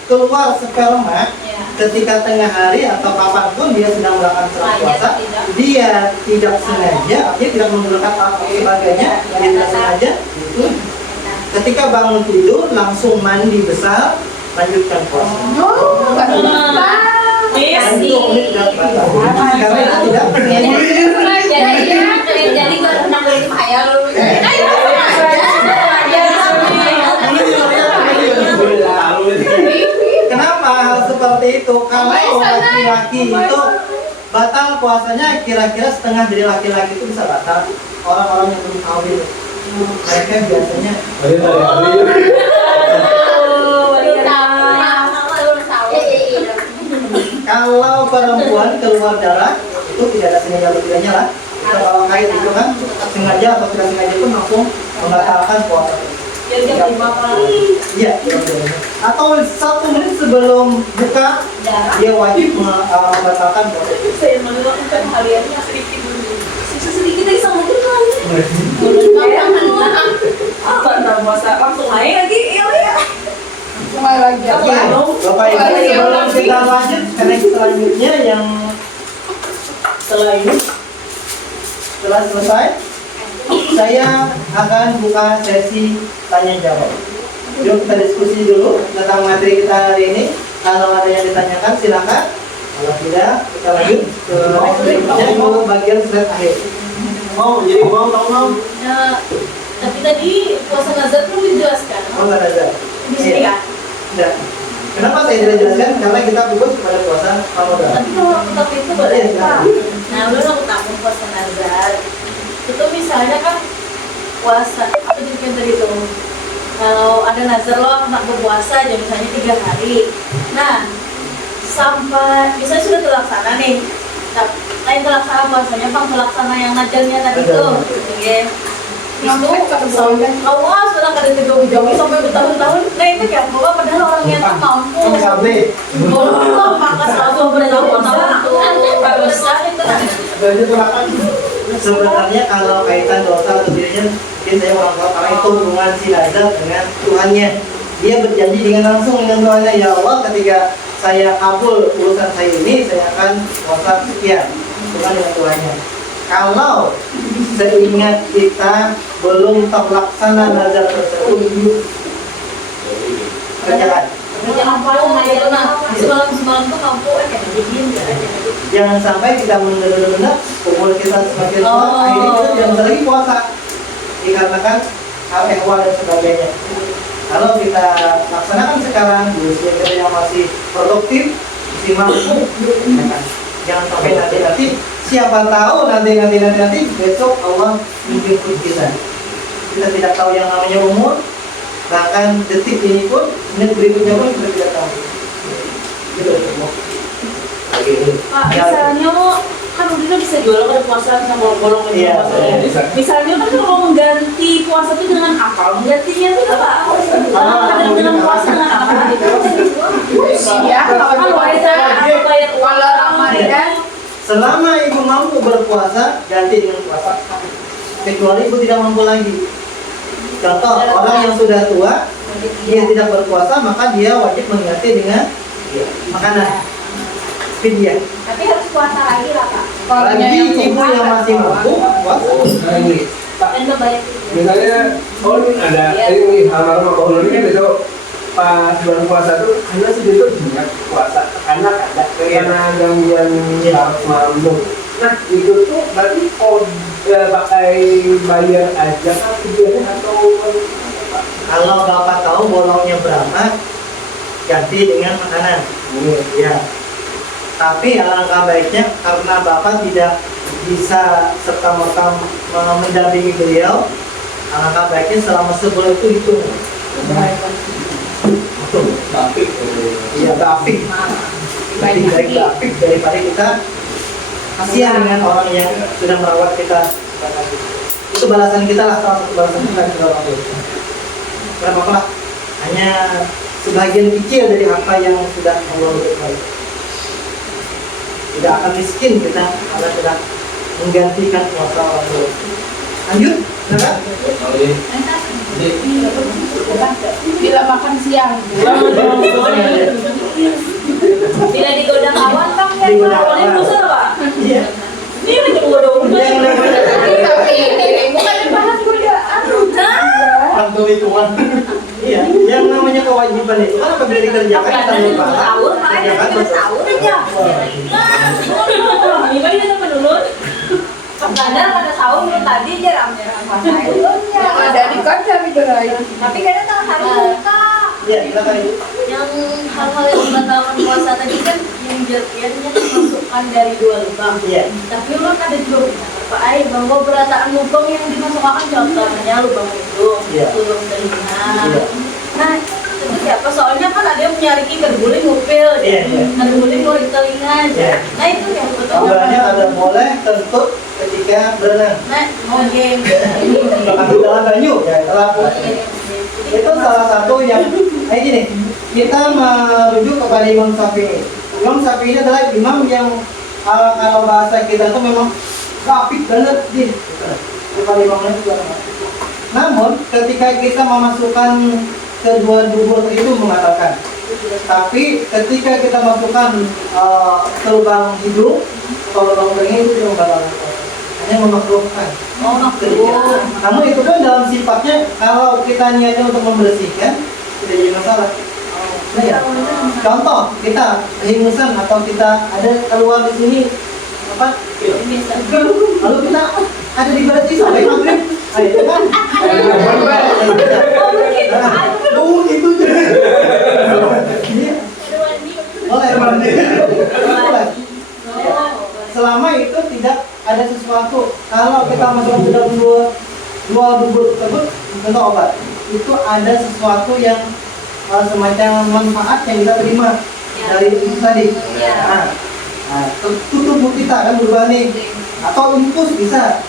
keluar sperma ketika tengah hari atau kapanpun dia sedang melakukan puasa, dia tidak sengaja, dia tidak menggunakan apa sebagainya, dia tidak sengaja, itu ketika bangun tidur langsung mandi besar, lanjutkan puasa. Untuk menit tidak batal. Karena itu tidak Jadi gue renang dari Maya lu. Kenapa hal seperti itu? Kalau laki-laki itu batal puasanya kira-kira setengah dari laki-laki itu bisa batal. Orang-orang yang belum kawin, mereka biasanya kalau perempuan keluar darah itu tidak ada sengaja atau tidaknya lah. Kalau haid itu kan sengaja atau tidak sengaja pun langsung membatalkan puasa. Iya. Atau 1 menit sebelum buka dia wajib membatalkan puasa. Saya melakukan hariannya sedikit dulu. Sedikit lagi sama mungkin kan. Apa ntar puasa langsung naik lagi ya. mulai lagi Oke, Bapak Ibu sebelum kita lanjut ke next selanjutnya yang setelah ini, setelah selesai, saya akan buka sesi tanya jawab. Yuk kita diskusi dulu tentang materi kita hari ini. Kalau ada yang ditanyakan silakan. Kalau tidak, kita lanjut ke next berikutnya ke bagian slide akhir. Jadi mau tahu? Tapi tadi puasa nazar belum dijelaskan. Oh nggak ada. Di sini kan. Tidak. Kenapa saya tidak jelaskan? Karena kita fokus pada puasa Ramadan. Tapi kalau aku tahu itu boleh Pak. Nah, udah aku tahu puasa nazar. Itu misalnya kan puasa apa jenisnya tadi itu? Kalau ada nazar lo nak berpuasa aja misalnya 3 hari. Nah, sampai misalnya sudah terlaksana nih. Lain terlaksana puasanya, Bang terlaksana yang nazarnya tadi itu. Oke. Itu awas orang kada tegawi sampai bertahun-tahun. Nah itu kayak bahwa padahal orangnya tuh mampu. Sampai. Oh, makas langsung bertahun-tahun tuh besar itu. Sebenarnya kalau kaitan dosa atau tidaknya, mungkin saya orang tua karena itu hubungan si nazar dengan Tuhannya. Dia berjanji dengan langsung dengan Tuhannya, ya Allah, ketika saya kabul urusan saya ini, saya akan puasa sekian. Bukan dengan Tuhannya. Kalau seingat kita belum terlaksana nazar tersebut, kerjakan. Jangan malu itu nah semalam tuh mampu kayak diem ya. Jangan sampai kita menunda-nunda umur kita semakin tua, akhirnya kita tidak bisa lagi puasa dikarenakan hal ehwal dan sebagainya. Kalau kita laksanakan sekarang di usia kita yang masih produktif, masih mampu, jangan sampai nanti siapa tahu nanti besok Allah menjemput kita. Kita tidak tahu yang namanya umur, bahkan detik ini pun, menit berikutnya pun kita tidak tahu. Gitu. Pak, misalnya kan udah bisa jual ada puasa bisa bolong-bolong Iya, puasanya. bisa. Misalnya kan kalau mengganti puasa itu dengan apa? Menggantinya itu apa? Dengan puasa dengan apa gitu? Iya, Kan puasa atau bayar uang kalau Ramadan Selama ibu mampu berpuasa, ganti dengan puasa. Kecuali ibu tidak mampu lagi. Contoh, orang yang sudah tua, dia tidak berpuasa, maka dia wajib mengganti dengan makanan. Fidyah. Tapi harus puasa lagi lah Pak. Bagi ibu yang masih mampu, puasa. Nah ini, Pak, Dan bayar misalnya ada ini almarhum Pak Ulun kan itu pas bulan puasa tuh karena sih itu banyak puasa anak ada karena gangguan harus malam. Nah itu tuh berarti pakai bayar aja kan tujuannya atau apa? Kalau bapak tahu bolongnya berapa, ganti dengan makanan. Ya. Tapi alangkah baiknya karena bapak tidak bisa serta-merta mendampingi beliau, alangkah baiknya selama sebulan itu hitung. Tapi Iya, bapik. Lebih baik bapik daripada kita kasihan dengan orang yang sudah merawat kita. Itu balasan kita lah, salah satu balasan kita kepada orang tua. Tidak apa-apa lah. Hanya sebagian kecil dari apa yang sudah Allah berikan. Tidak akan miskin kita karena sudah menggantikan puasa orang tua. Lanjut, silakan. bila makan siang. Tidak digoda kawan Bang ya? Digoda Awalnya kawan. puasa apa? Iya. Ini udah digoda Yang Tapi ini bukan dibahas godaan. orang tua lingkungan. Iya, yang namanya kewajiban itu kan apabila dikerjakan kita Karena lupa. sahur, makanya kita sahur aja. Nah, ini banyak yang menurun. Padahal pada sahur belum tadi aja rame-rame puasa itu. Yang ada di kaca digerai. Tapi kadang tengah hari buka. Iya, silakan Ibu. Yang hal-hal yang membatalkan puasa tadi kan yang jerkiannya dimasukkan dari 2 lubang. Iya. Tapi memang ada juga beberapa air bahwa berataan lubang yang dimasukkan contohnya lubang hidung, Iya. lubang telinga. Iya. Nah, itu siapa? Soalnya kan ada yang menyariki kerguling ngupil, Iya, iya. kerguling mau di telinga aja. Iya. Nah itu yang betul. Kabarnya ada boleh kentut ketika berenang. Nah, oke. Bahkan di dalam banyu, ya telah. Itu salah satu yang kayak gini. Kita merujuk kepada Imam Syafi'i. Imam Syafi'i ini adalah imam yang kalau bahasa kita itu memang rapih banget sih. Kepada imamnya juga. Namun ketika kita memasukkan kedua dubur itu mengatakan, tapi ketika kita masukkan ke lubang hidung atau lubang telinga itu tidak membatalkan puasa. Hanya memakruhkan. Oh, makruh. Namun itu pun dalam sifatnya kalau kita niatnya untuk membersihkan tidak jadi masalah. Nah, ya. Contoh kita kehingusan atau kita ada keluar di sini apa? Lalu kita ada di berarti sampai maghrib. Nah, itu kan? Oh itu jadi. Iya. Boleh. Boleh. Selama itu tidak ada sesuatu. Kalau kita masuk ke dalam dua dubur tersebut untuk obat, itu ada sesuatu yang semacam manfaat yang kita terima dari itu tadi. Nah, tubuh kita kan berubah nih. Atau infus bisa.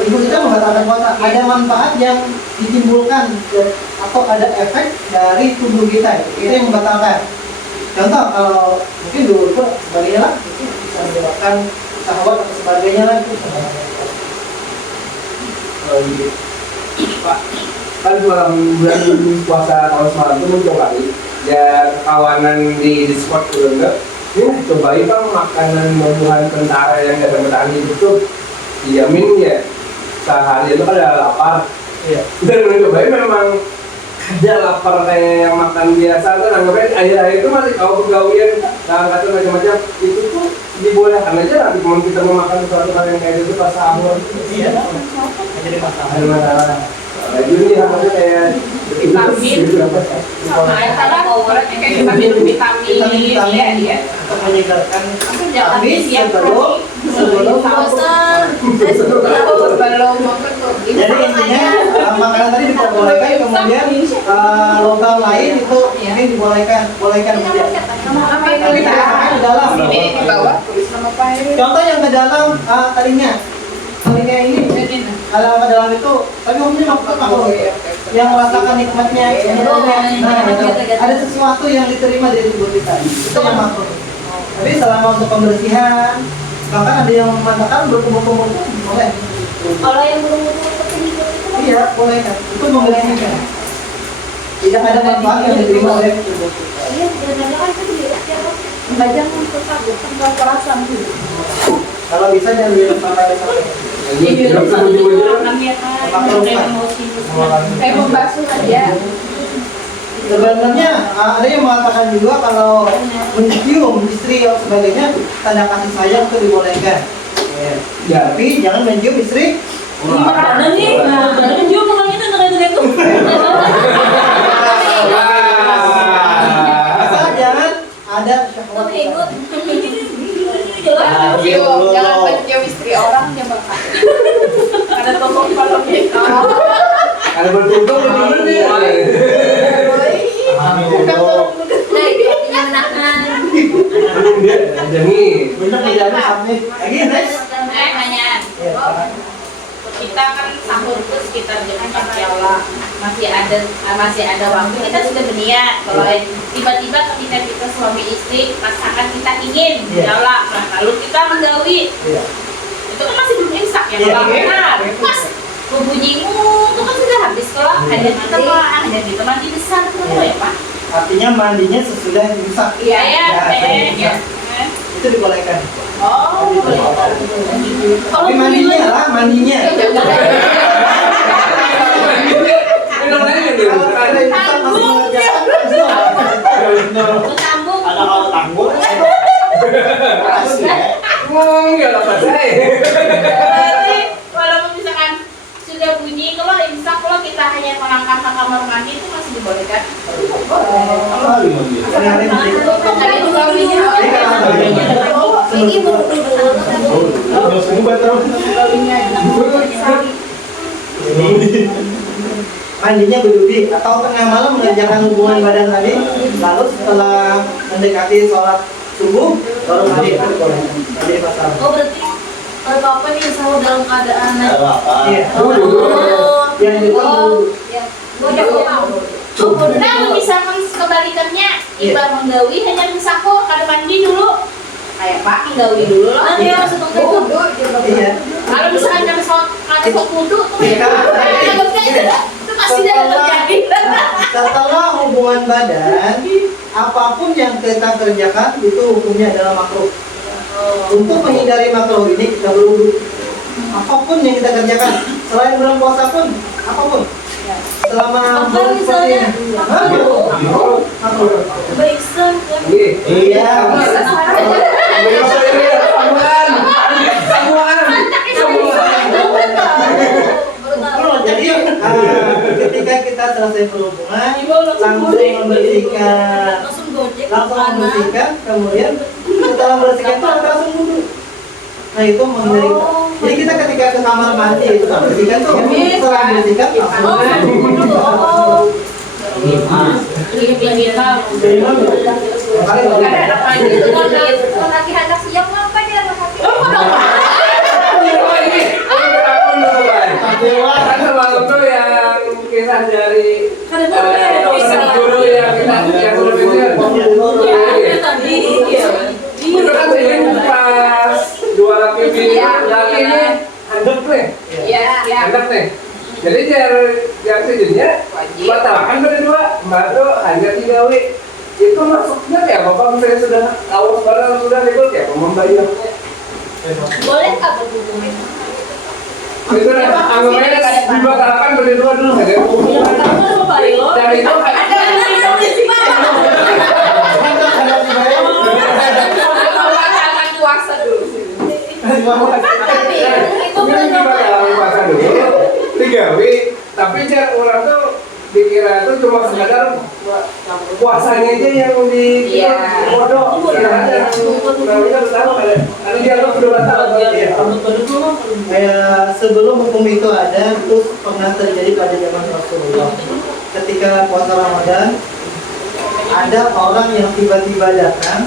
Infus kita membatalkan puasa. Ada manfaat yang ditimbulkan atau ada efek dari tubuh kita. Itu yang membatalkan. Contoh kalau mungkin dulu itu sebagainya lah, itu bisa menyebabkan syahwat atau sebagainya lah itu. Pak, kan bulan puasa tahun semalam itu mencoba ya kawanan di Discord juga ini cobain bang makanan buah tentara yang ada bertahan hidup tuh dijamin ya sehari itu kan ada lapar. Iya. Dan mencobain memang ada lapar kayak yang makan biasa tuh anggapnya akhir-akhir itu masih kalau pegawaian dalam kata macam-macam itu tuh dibolehkan aja nanti kalau kita mau makan sesuatu hal yang kayak itu pas sahur. Iya. Jadi masalah. Ada masalah. Lagi ini harusnya kayak Vitamin. Sama ya salah orang kayak vitamin. Iya. Untuk menyegarkan Jangan habis siang sebelum Puasa. sebelum Kalau makan kok. Jadi intinya makanan tadi diperbolehkan, kemudian logam lain itu ini dibolehkan kemudian. Apa yang Tapi tidak sampai ke dalam. Ini di bawah tulis nama Pak Heru. Contoh yang ke dalam telinga ini kalau ke dalam itu, tapi umumnya makhluk yang merasakan nikmatnya, nah itu ada sesuatu yang diterima dari tubuh kita, itu yang makhluk. Tapi selama untuk pembersihan, bahkan ada yang mengatakan berkumur-kumur pun boleh. Kalau yang belum seperti itu, Iya, boleh kan. Itu membersihkan. Tidak ada manfaat yang diterima oleh tubuh kita. iya, jangan-jangan itu tidak siapa. Bajang untuk sabuk tanpa perasaan gitu. Kalau bisa jangan sampai Jadi Jangan sebut-sebut. Kayak membasuh aja. Sebenarnya ada yang mengatakan juga kalau mencium istri atau sebagainya tanda kasih sayang itu dibolehkan. Ya. Tapi jangan mencium istri. Mana nih? Nah, juga makanya itu Asal jangan ada syahwat. Jangan mencium istri orang dia bakal. Ada toko kalau gitu. Ada bertutup bener nih. Ada nih. Bener tidak ada sampai. Lagi next. Nanya. Kita kan sahur itu sekitar jam 4 ya Allah. Masih ada waktu. Kita sudah berniat kalau tiba-tiba ketika kita suami istri pasangan kita ingin ya Allah, lalu kita menggawi. Itu kan masih belum imsak ya Allah. Benar. Pas bunyimu itu kan sudah habis kalau ada kita mandi besar tuh ya Pak. Artinya mandinya sesudah imsak. Iya ya. Itu dibolehkan. Oh, boleh. Tapi mandinya lah, mandinya. Minum aja dulu. Kalau ada imsak masih mengerjakan Sambung. ada kalau tangguh. Ngomong ya apa saya. Berarti kalau misalkan sudah bunyi, kalau imsak kalau kita hanya melangkah ke kamar mandi itu masih dibolehkan? Ada juga belinya. Ini Mandinya berduri atau tengah malam mengerjakan hubungan badan tadi, lalu setelah mendekati sholat subuh baru mandi itu boleh. Mandi pasal. Oh berarti kalau apa nih sahur dalam keadaan Iya. Yang itu Nah, misalkan kebalikannya, Iba menggawi hanya sahur, kada mandi dulu. Kayak Pak menggawi dulu loh. nanti harus tunggu Wudu dia iya. Kalau misalkan kada sholat wudu tuh Iya. itu pasti tidak terjadi. Setelah hubungan badan, apapun yang kita kerjakan itu hukumnya adalah makruh. Untuk menghindari makruh ini kita berwudu. Apapun yang kita kerjakan, selain bulan puasa pun, apapun. Selama bulan seperti ini. Makruh. baik sen Iya. Jadi ketika kita selesai berhubungan, langsung membersihkan, langsung gojek kemudian setelah membersihkan itu langsung wudhu. Nah itu menghindari. Jadi kita ketika ke kamar mandi itu kan bersihkan tuh, setelah membersihkan langsung wudhu. Lagi hendak siap apa dia Karena malam tuh yang kisah dari guru yang kita yang sudah pensiun. Itu kan ini pas dua laki bini laki ini handap nih, handap nih. Jadi jar sejadinya batalkan berdua, mbak tuh hanya 3 wi. Itu maksudnya ya bapak misalnya sudah tahu sebarang sudah ribut ya membayarnya. boleh nggak berhubungan? Itu anggapannya dibatalkan berdua dulu aja. Dan itu puasa dulu. Tapi itu ini dibatalkan puasa dulu 3 wi, tapi jar orang tuh di dikira itu cuma sekadar puasanya aja yang di bodoh. Namanya pertama ada dialog udah batal. Sebelum hukum itu ada, terus pernah terjadi pada zaman Rasulullah. Ketika puasa Ramadan, ada orang yang tiba-tiba datang.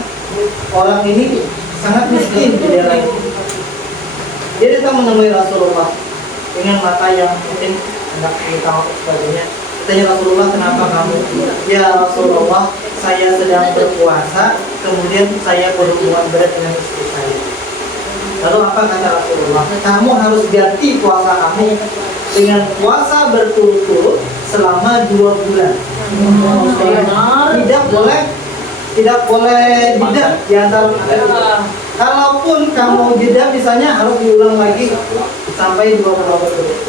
Orang ini sangat miskin di daerah itu. Dia datang menemui Rasulullah dengan mata yang mungkin hendak hitam dan sebagainya. Tanya Rasulullah, kenapa kamu? Ya Rasulullah, saya sedang berpuasa, kemudian saya berhubungan berat dengan istri saya. Lalu apa kata Rasulullah? Kamu harus ganti puasa kamu dengan puasa berturut-turut selama 2 bulan. Tidak boleh jeda di antara mereka. Kalaupun kamu jeda misalnya harus diulang lagi sampai 2 bulan berturut.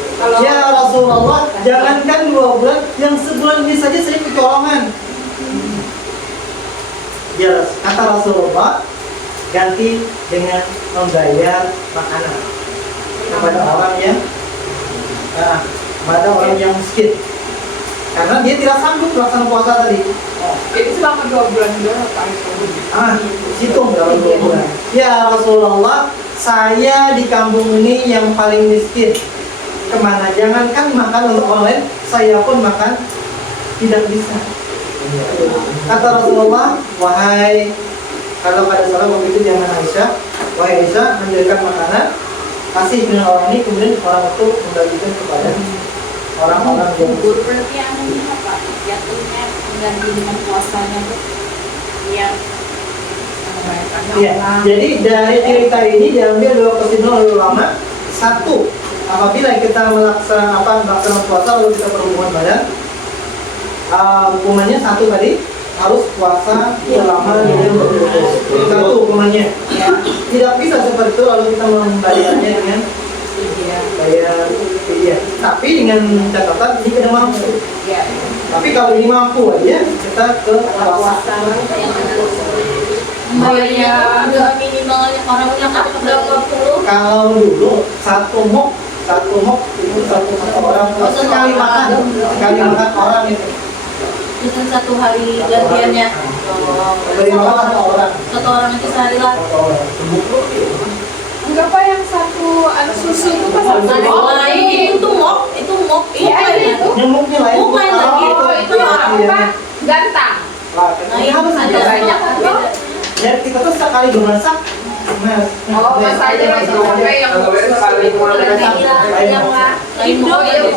Ya Rasulullah, jangankan 2 bulan, yang sebulan ini saja saya kecolongan. Ya, kata Rasulullah, ganti dengan membayar makanan kepada orang yang miskin, karena dia tidak sanggup melaksanakan puasa tadi. Jadi selama 2 bulan doang Hitung dalam 2 bulan. Ya Rasulullah, saya di kampung ini yang paling miskin. Kemana? Jangankan makan untuk orang lain, saya pun makan tidak bisa. Kata Rasulullah, wahai, kalau pada salah waktu itu zaman Aisyah, wahai Aisyah, ambilkan makanan, kasih dengan orang ini, kemudian orang itu membagikan kepada orang-orang yang berarti ini apa? Jatuhnya mengganti dengan puasanya tuh yang ya, jadi dari cerita ini diambil 2 kesimpulan oleh ulama. 1, apabila kita melaksanakan puasa lalu kita berhubungan badan, hukumannya 1 tadi harus puasa selama 2 bulan. 1 hukumannya. Tidak bisa seperti itu lalu kita membayarnya dengan bayar fidyah. Tapi dengan catatan ini kena mampu. Tapi kalau ini mampu aja kita ke puasa. Bayarnya minimalnya orang yang berapa puluh? Kalau dulu satu mok itu satu orang sekali makan orang itu. Itu 1 hari gantiannya. Beri makan Satu orang itu sehari lah. enggak apa yang satu susu itu pas Itu mok. itu Nyemuknya lain. Muk lain lagi. itu apa? Gantang. Nah, yang ada banyak. Jadi kita tuh sekali bermasak. Masanya masih sampai yang Atau beda sekali cuma ada yang Lain mok. yang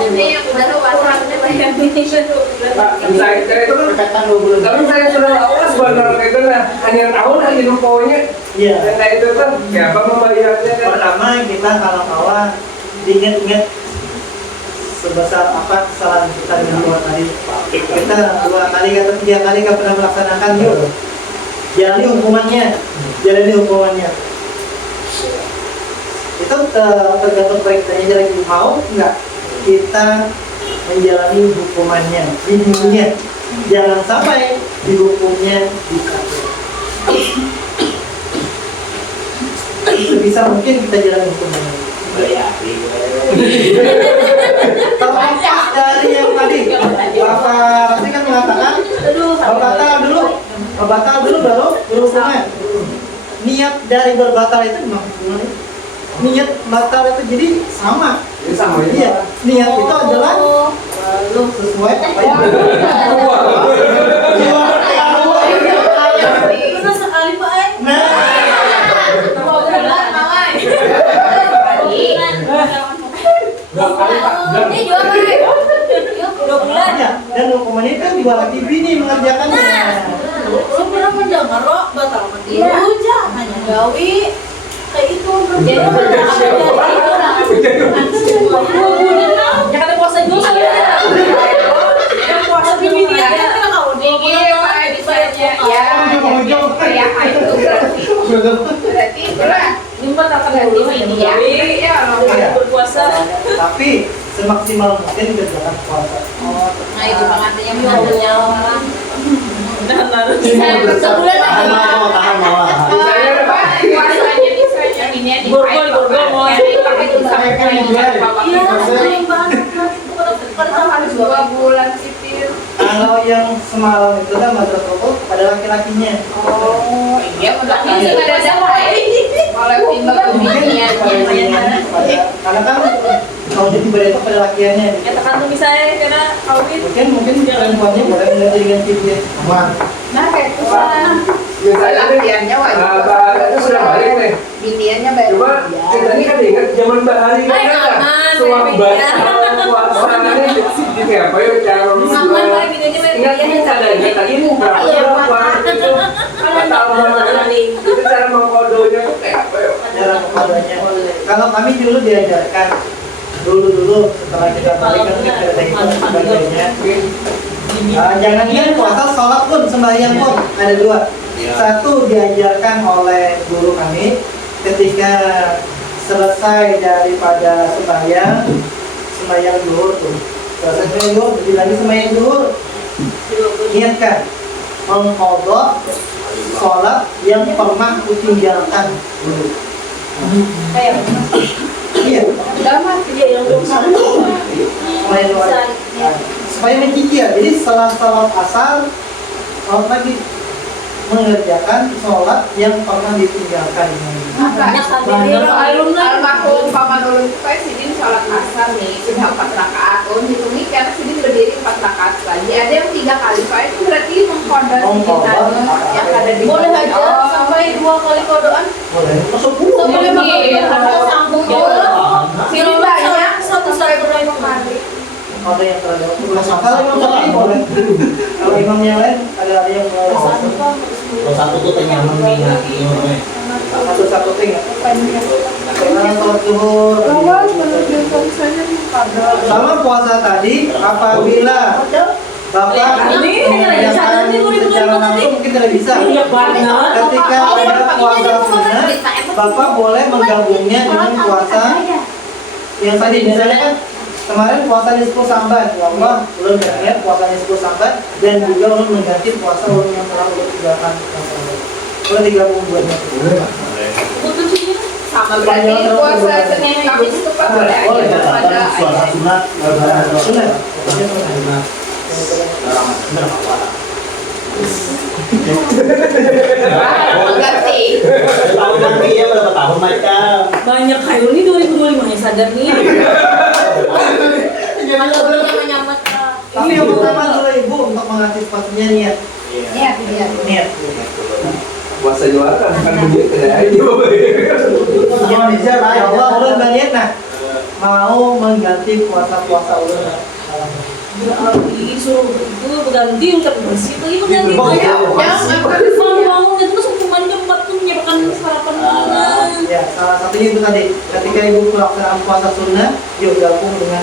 udah kurangnya bayar Pak, saya itu kan Berkaitan 2 bulan. tapi saya sudah awas sebenarnya itu hanya tahun aja numpaunya. Iya. Nah itu kan siapa membayarnya kan? Pertama kita kalau kalah diingat-ingat sebesar apa kesalahan kita dengan Allah tadi. Kita 2 kali atau 3 kali nggak pernah melaksanakan, yuk jalani hukumannya. Itu tergantung kita lagi mau nggak kita menjalani hukumannya, dihukumnya. Jangan sampai dihukumnya dikafir. Sebisa mungkin kita jalan hukumannya. Terlepas dari yang tadi, Bapak Rasi kan mengatakan berbatal dulu baru berhukuman. Niat dari berbatal itu memang hukumannya. Niat batal itu jadi sama. Ini sama ya. Iya, niat itu adalah lu sesuai apa yang Pernah sekali Pak eh? Ini juga Pak. 2 bulan. dan hukumannya itu dua laki bini mengerjakannya. Saya pernah mendengar kok batal mati. Jangan gawi kayak itu berarti. Jangan puasa juga sih. Yang puasa bini dia kan kau di berarti itulah Nyumpet akan dulu ya berpuasa. Tapi semaksimal mungkin kerjakan puasa. Nah itu makanya punya orang. Dan harus Sebulan tahan bawah. puasanya misalnya ini Borgol mau pakai itu sampai iya sering banget pada harus 2 bulan sipir yang semalam itu kan madrasah pokok pada laki-lakinya. Oh, iya udah Ini ini ada siapa? malah timbal Mungkin karena kan kalau jadi ibadah itu pada lakiannya. Ya tergantung misalnya karena kawin. Mungkin perempuannya boleh ganti dia. Nah kayak itu sana. Biasanya Latihannya wajib. itu sudah balik nih. Biniannya baru. Cuma kita ini kan ingat zaman Mbak Hari kan Ay, kan aman, sewaktu bebeknya. puasanya di apa ya cara Aman paling biniannya ingat ini cadangnya tadi berapa itu kalau tahu itu cara mengkodonya tuh kayak apa ya? Cara pembagiannya. Kalau kami dulu diajarkan dulu setelah kita balik kan kita ada ikut sebagainya. Jangankan puasa, sholat pun, sembahyang pun ada dua. Satu diajarkan oleh guru kami ketika selesai daripada sembahyang zuhur tuh. Selesai sembahyang zuhur, lebih lagi sembahyang zuhur. Niatkan mengqadha sholat yang pernah kutinggalkan dulu. Kayak Iya, Udah mati. iya yang belum sana. sembahyang zuhur. Supaya mencicil. Jadi setelah sholat asar, sholat lagi mengerjakan sholat yang pernah ditinggalkan. Banyak sampai Almarhum paman ulun itu kayak sidin sholat asar nih sudah 4 rakaat. Oh hitungnya karena sidin berdiri 4 rakaat lagi. Ada yang 3 kali. Kayak itu berarti mengkodok yang ada di boleh aja sampai 2 kali kodoan. Boleh. Masuk dulu. Boleh banget. Sambung Sidin banyak satu kali. Ada yang terlalu kalau imam Syafi'i boleh. Kalau imam yang lain ada yang mau Kalau satu tuh tenyaman nih nanti imamnya. satu tinggal. Karena sholat zuhur. Sama puasa tadi, apabila Bapak mengerjakan secara langsung mungkin tidak bisa. Ketika ada puasa sunnah, Bapak boleh menggabungnya dengan puasa yang tadi misalnya kan kemarin puasa nisfu Sa'ban, ya Allah, ulun berniat puasa nisfu Sa'ban dan juga ulun mengganti puasa ulun yang telah ulun tinggalkan. Ulun digabung buatnya. sama berarti puasa Senin Kamis itu Pak boleh Boleh, aja ada Puasa sunat, Sunnah. ganti. tahun nanti ya berapa tahun mereka? Banyak kayu ini 2025 ya sadar nih. Jangan nyamat. Tapi yang pertama adalah ibu untuk mengantisipasinya niat. Niat. Niat. Puasa juara kan duit tidak aja. Yang bisa, ya Allah, ulun berniat nah mau mengganti puasa-puasa ulun. Ya Ali, suruh itu berganti untuk bersih lagi berganti. Pokoknya Bangun itu terus hukuman keempat tuh menyiapkan sarapan makanan. ya salah satunya itu tadi ketika ibu pelaksanaan puasa sunnah yuk gabung dengan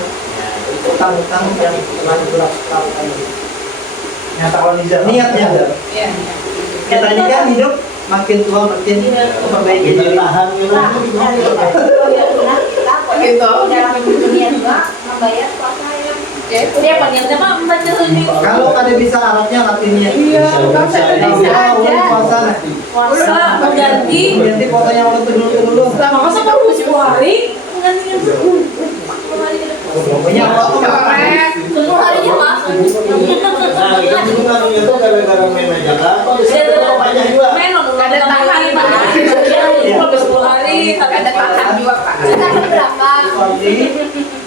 utang-utang yang telah dilakukan nyata kondisi niatnya Iya. kita ini kan hidup makin tua makin memperbaiki diri Tahan gitu. Gitu. Dalam dunia juga membayar puasa yang Dia panjangnya mah baca ini. kalau ada bisa Arabnya latinnya Iya, bahasa Indonesia aja. puasa nah Puasa berganti. ganti puasanya ulun dulu Masa baru 10 hari penggantinya 10 hari. pokoknya Allah tuh Coret. 10 harinya mas. Nah, itu dulu kan itu gara-gara main Jakarta, banyak juga. Menon Ada tahan, Pak. Ya, 10 hari. Ada tahan juga Pak. Tahan berapa? Soldi,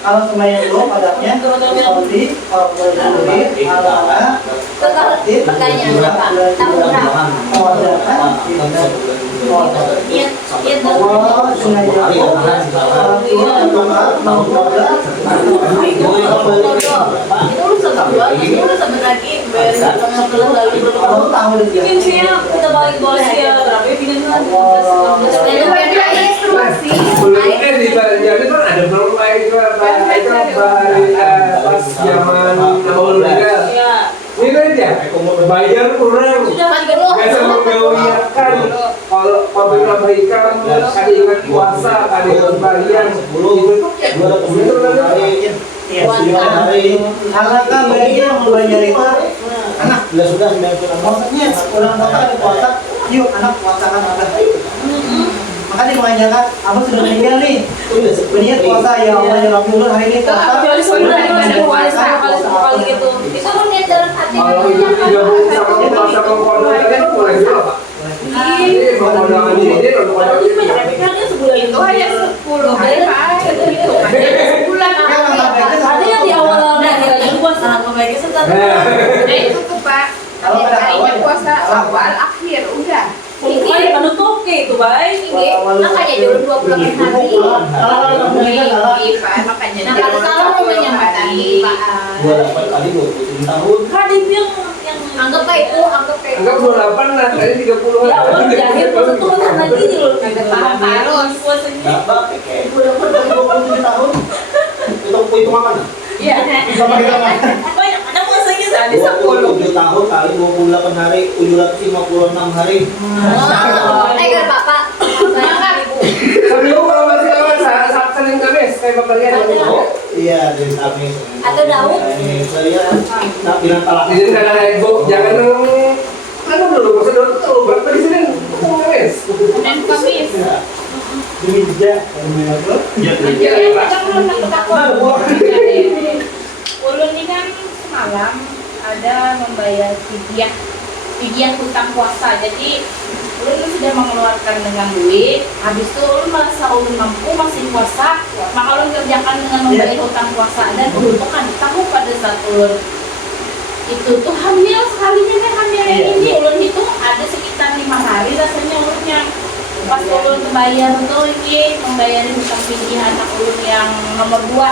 kalau semuanya dulu padatnya Soldi, kalau boleh ala Pertanyaan Bapak, tahun berapa? Niat Itu urusan berdua, itu urusan lagi. Setelah lagi bikin sih ya, kita balik boleh ya. Berapa ya bikin lagi? Sebelumnya di jadi kan ada belum lain juga itu pas zaman awal meninggal. Ya. Ini aja bayar kurang. Sudah kan Biasa menggawiakan kalau pabrik berikan ada ingat puasa, ada ingat bagian itu alangkah baiknya yang membayar itu anak Sudah maksudnya orang tua ada puasa yuk anak puasakan abah makanya mengajarkan abah sudah meninggal nih berniat puasa ya Allah ya Rabbi ulun hari ini puasa Kecuali sebulan 10 kali gitu. Itu niat dalam hati. kalau Tutup Pak. Kalau pada Harinya awal ya? puasa awal akhir udah. Ini menutup itu baik. Ini Makanya dulu 28 hari. Iya, Pak, makanya Nah, kalau salah mau menyamatan di Pak. 28 kali 27 tahun. Hadis yang Anggap kayak itu, anggap kayak itu. Anggap 28 lah, tadi 30. ya Allah jahit puasa tuh kan nanti nih loh. Kagak paham terus. Puasanya. Dapat kayak 27 tahun. Itu mana? Iya. Sama kita mana? Banyak ada puasanya tadi 27 tahun kali 28 hari, 756 hari. Kan Bapak. Seminggu kalau masih lewat Sabtu Senin Kamis kayak bapak lihat. Oh, iya, dari Kamis. Atau Daud. Saya tak bilang kalah. Jadi jangan ego, jangan anu dulu, maksud dulu tuh berapa di sini? Kamis. Dan Kamis. Demi jejak. Iya, kadang belum takut. Ulun ini kan semalam ada membayar fidyah hutang puasa. Jadi ulun sudah mengeluarkan dengan duit. Habis itu ulun merasa ulun mampu masih puasa, maka ulun kerjakan dengan membayar hutang puasa. Dan ulun tuh kan tahu pada saat ulun itu tuh hamil sekalinya kan hamil yang ini ulun hitung ada sekitar 5 hari rasanya ulunnya. Pas ulun bayar tuh ini membayarin hutang fidyah anak ulun yang nomor 2.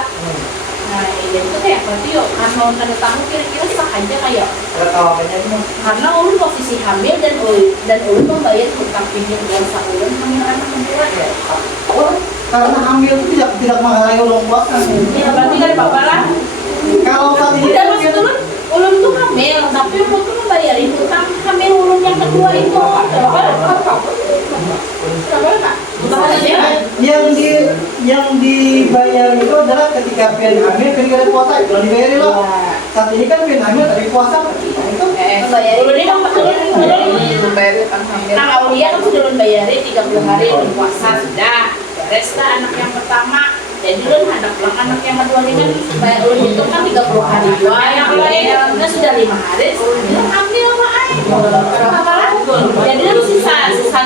Nah, jadi itu kayak berarti yuk, karena ulun ada tahu kira-kira sah aja kayak Ada kawannya itu. karena ulun posisi hamil dan ulun membayar hutang fidyah puasa ulun hamil anak kedua ya. Oh, karena hamil itu tidak menghalangi ulun puasa. Ya berarti kan bapak lah. Kalau saat ini Tidak maksud ulun tuh hamil, tapi ulun tuh membayarin hutang hamil ulun yang kedua itu. Kenapa Kak? yang dibayar itu adalah ketika pian hamil, ketika ada puasa itu yang dibayar loh. Saat ini kan pian hamil tapi puasa itu Ulun ini kan ulun bayarin hutang hamil. Nah, Aulia kan sudah ulun bayarin 30 hari ulun puasa sudah. Beres lah anak yang pertama. Jadi ulun hadap pulang anak yang kedua ini kan bayar ulun itu kan 30 hari dua yang lain sudah 5 hari ulun ambil Pak Ai. Kenapa lah? Jadi ulun sisa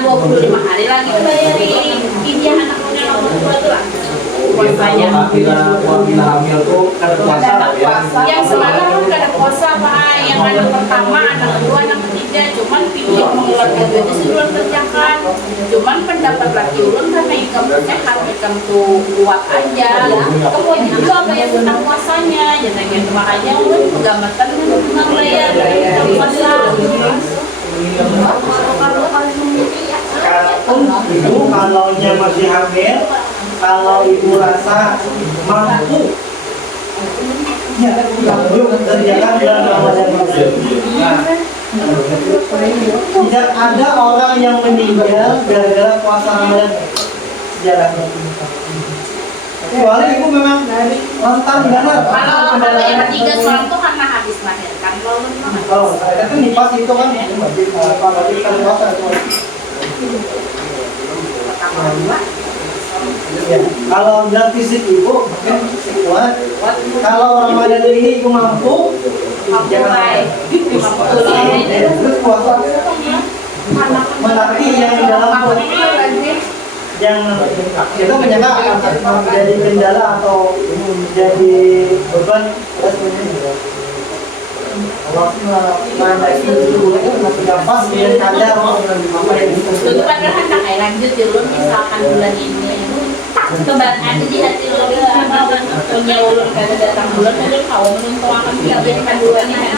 25 hari lagi bayarin fidyah anak ulun yang nomor 2 itu lah. Puasanya. Wamila hamil tuh kada puasa ya. Yang semalam kan kada puasa Pak Ai. Yang anak pertama, anak kedua, anak ketiga cuman fidyah mengeluarkan duit itu ulun kerjakan. Cuman pendapat laki ulun karena ikam sehat, ikam tuh kuat aja. Kemudian juga bayar hutang puasanya. Jadi makanya ulun pegamatan dengan bayar hutang puasa. Kalaupun ibu kalaunya masih hamil, kalau ibu rasa mampu, ya belum kerjakan bulan Ramadan. Nah, tidak ada orang yang meninggal gara-gara puasa Ramadan sejarahnya. Kecuali ibu memang rentan benar. Kalau yang ketiga semalam tuh karena habis melahirkan. Oh, saya kan nipas itu kan wajib kan puasa itu. Ya, kalau berat fisik ibu mungkin kuat. Kalau Ramadan ini ibu mampu, jangan terus puasa. Mengerti yang dalam yang itu menyangka akan menjadi kendala atau menjadi beban terus waktu itu masih gampang dia sadar apa yang Itu padahal hendak lanjut ya ulun misalkan bulan ini kembali ada di hati ulun punya ulun kada datang bulan ulun kau menentukan kebaikan bulan ini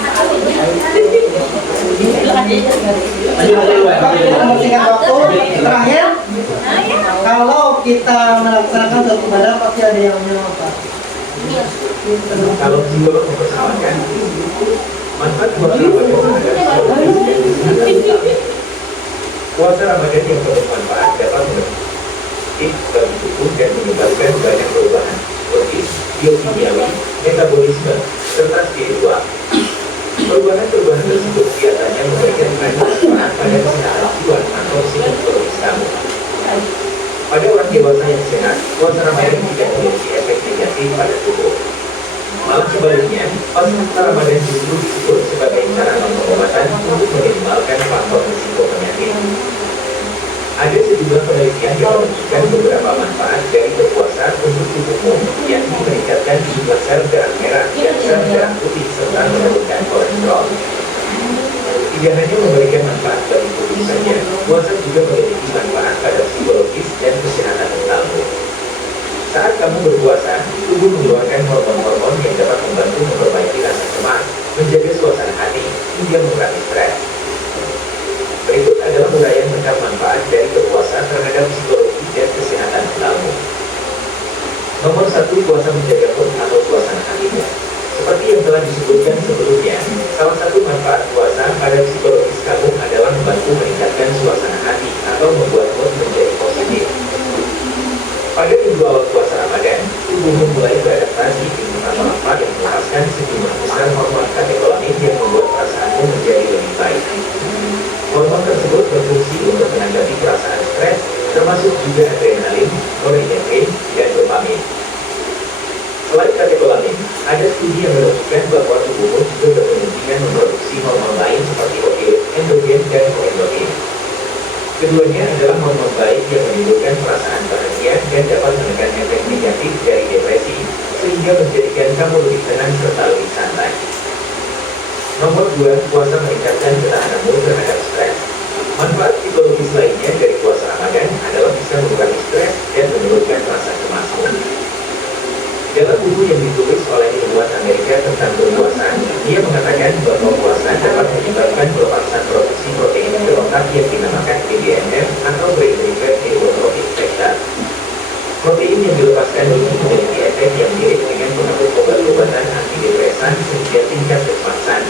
membersihkan waktu terakhir. Kalau kita melaksanakan satu ibadah pasti ada yang menyenangkan. Kalau jiwa mempersamakan manfaat puasa Ramadan. Puasa Ramadan yang bermanfaat dapat membentuk bagi tubuh dan menyebabkan banyak perubahan seperti biokimiawi, metabolisme, serta spiritual. Perubahan-perubahan tersebut biasanya memberikan manfaat pada kesehatan jiwa atau psikologis kamu. Pada orang dewasa yang sehat, puasa Ramadan tidak memiliki efek negatif pada tubuh. Malah sebaliknya, puasa Ramadan justru disebut sebagai cara pengobatan untuk meminimalkan faktor risiko penyakit. Ada sejumlah penelitian yang menunjukkan beberapa manfaat dari berpuasa untuk tubuhmu, yakni meningkatkan jumlah sel darah merah dan sel darah putih serta menurunkan kolesterol. Tidak hanya memberikan manfaat bagi tubuh saja, puasa juga memiliki manfaat pada psikologis dan kesehatan mentalmu. Saat kamu berpuasa, tubuh mengeluarkan hormon-hormon yang dapat membantu memperbaiki rasa cemas, menjaga suasana hati, hingga mengurangi stres. Berikut adalah uraian tentang manfaat dari berpuasa terhadap psikologi dan kesehatan mentalmu. Nomor 1, puasa menjaga mood atau suasana hatimu. Seperti yang telah disebutkan sebelumnya, salah satu manfaat puasa pada psikologis kamu adalah membantu meningkatkan suasana hati atau membuat mood menjadi positif. Pada minggu awal puasa Ramadan, tubuhmu mulai beradaptasi dengan apa-apa yang melepaskan sejumlah besar hormon katekolamin yang membuat perasaanmu menjadi lebih baik. Hormon tersebut berfungsi untuk menanggapi perasaan stres, termasuk juga adrenalin, norepinefrin, dan dopamin. Selain katekolamin, ada studi yang menunjukkan bahwa tubuhmu juga berkemungkinan memproduksi hormon lain seperti opioid, endogen, dan noendorfin. Keduanya adalah hormon baik yang menimbulkan perasaan bahagia dan dapat menekan efek negatif dari depresi, sehingga menjadikan kamu lebih tenang serta lebih santai. Nomor 2, puasa meningkatkan ketahananmu terhadap stres. Manfaat psikologis lainnya dari puasa Ramadan adalah bisa mengurangi stres dan menurunkan rasa cemasmu. Dalam buku yang ditulis oleh ilmuwan Amerika tentang berpuasa, dia mengatakan bahwa puasa dapat menyebabkan pelepasan produksi protein ke otak yang dinamakan BDNF atau Brain Derived Neurotrophic Factor. Protein yang dilepaskan ini memiliki efek yang mirip dengan pengaruh obat-obatan antidepresan sehingga tingkat kecemasan,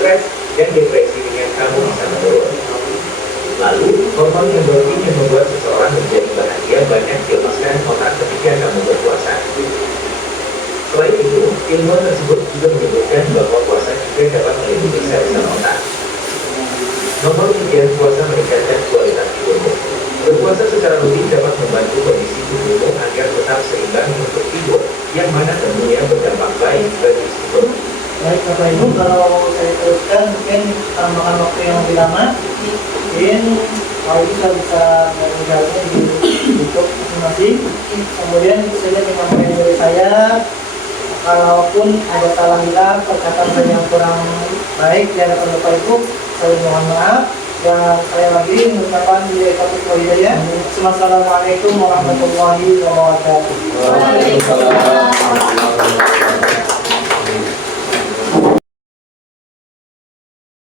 stres, dan depresi dengan kamu bisa menurun. Lalu, hormon endorfin yang membuat seseorang menjadi bahagia banyak dilepaskan otak ketika kamu berpuasa. Selain itu, ilmuwan tersebut juga menyebutkan bahwa puasa juga dapat melindungi sel-sel otak. Nomor 3, puasa meningkatkan kualitas tidurmu. Berpuasa secara rutin dapat membantu kondisi tubuhmu agar tetap seimbang untuk tidur, yang mana tentunya berdampak baik bagi psikologi. Baik Bapak Ibu, kalau saya teruskan mungkin tambahkan waktu yang lebih lama. Mungkin kalau bisa meninggalkan di YouTube masing-masing. Kemudian itu saja penyampaian dari saya. Kalaupun ada salah hilang, perkataan saya yang kurang baik di hadapan Bapak Ibu, saya mohon maaf. Dan saya lagi mengucapkan hidayah. Assalamualaikum warahmatullahi wabarakatuh. Waalaikumsalam.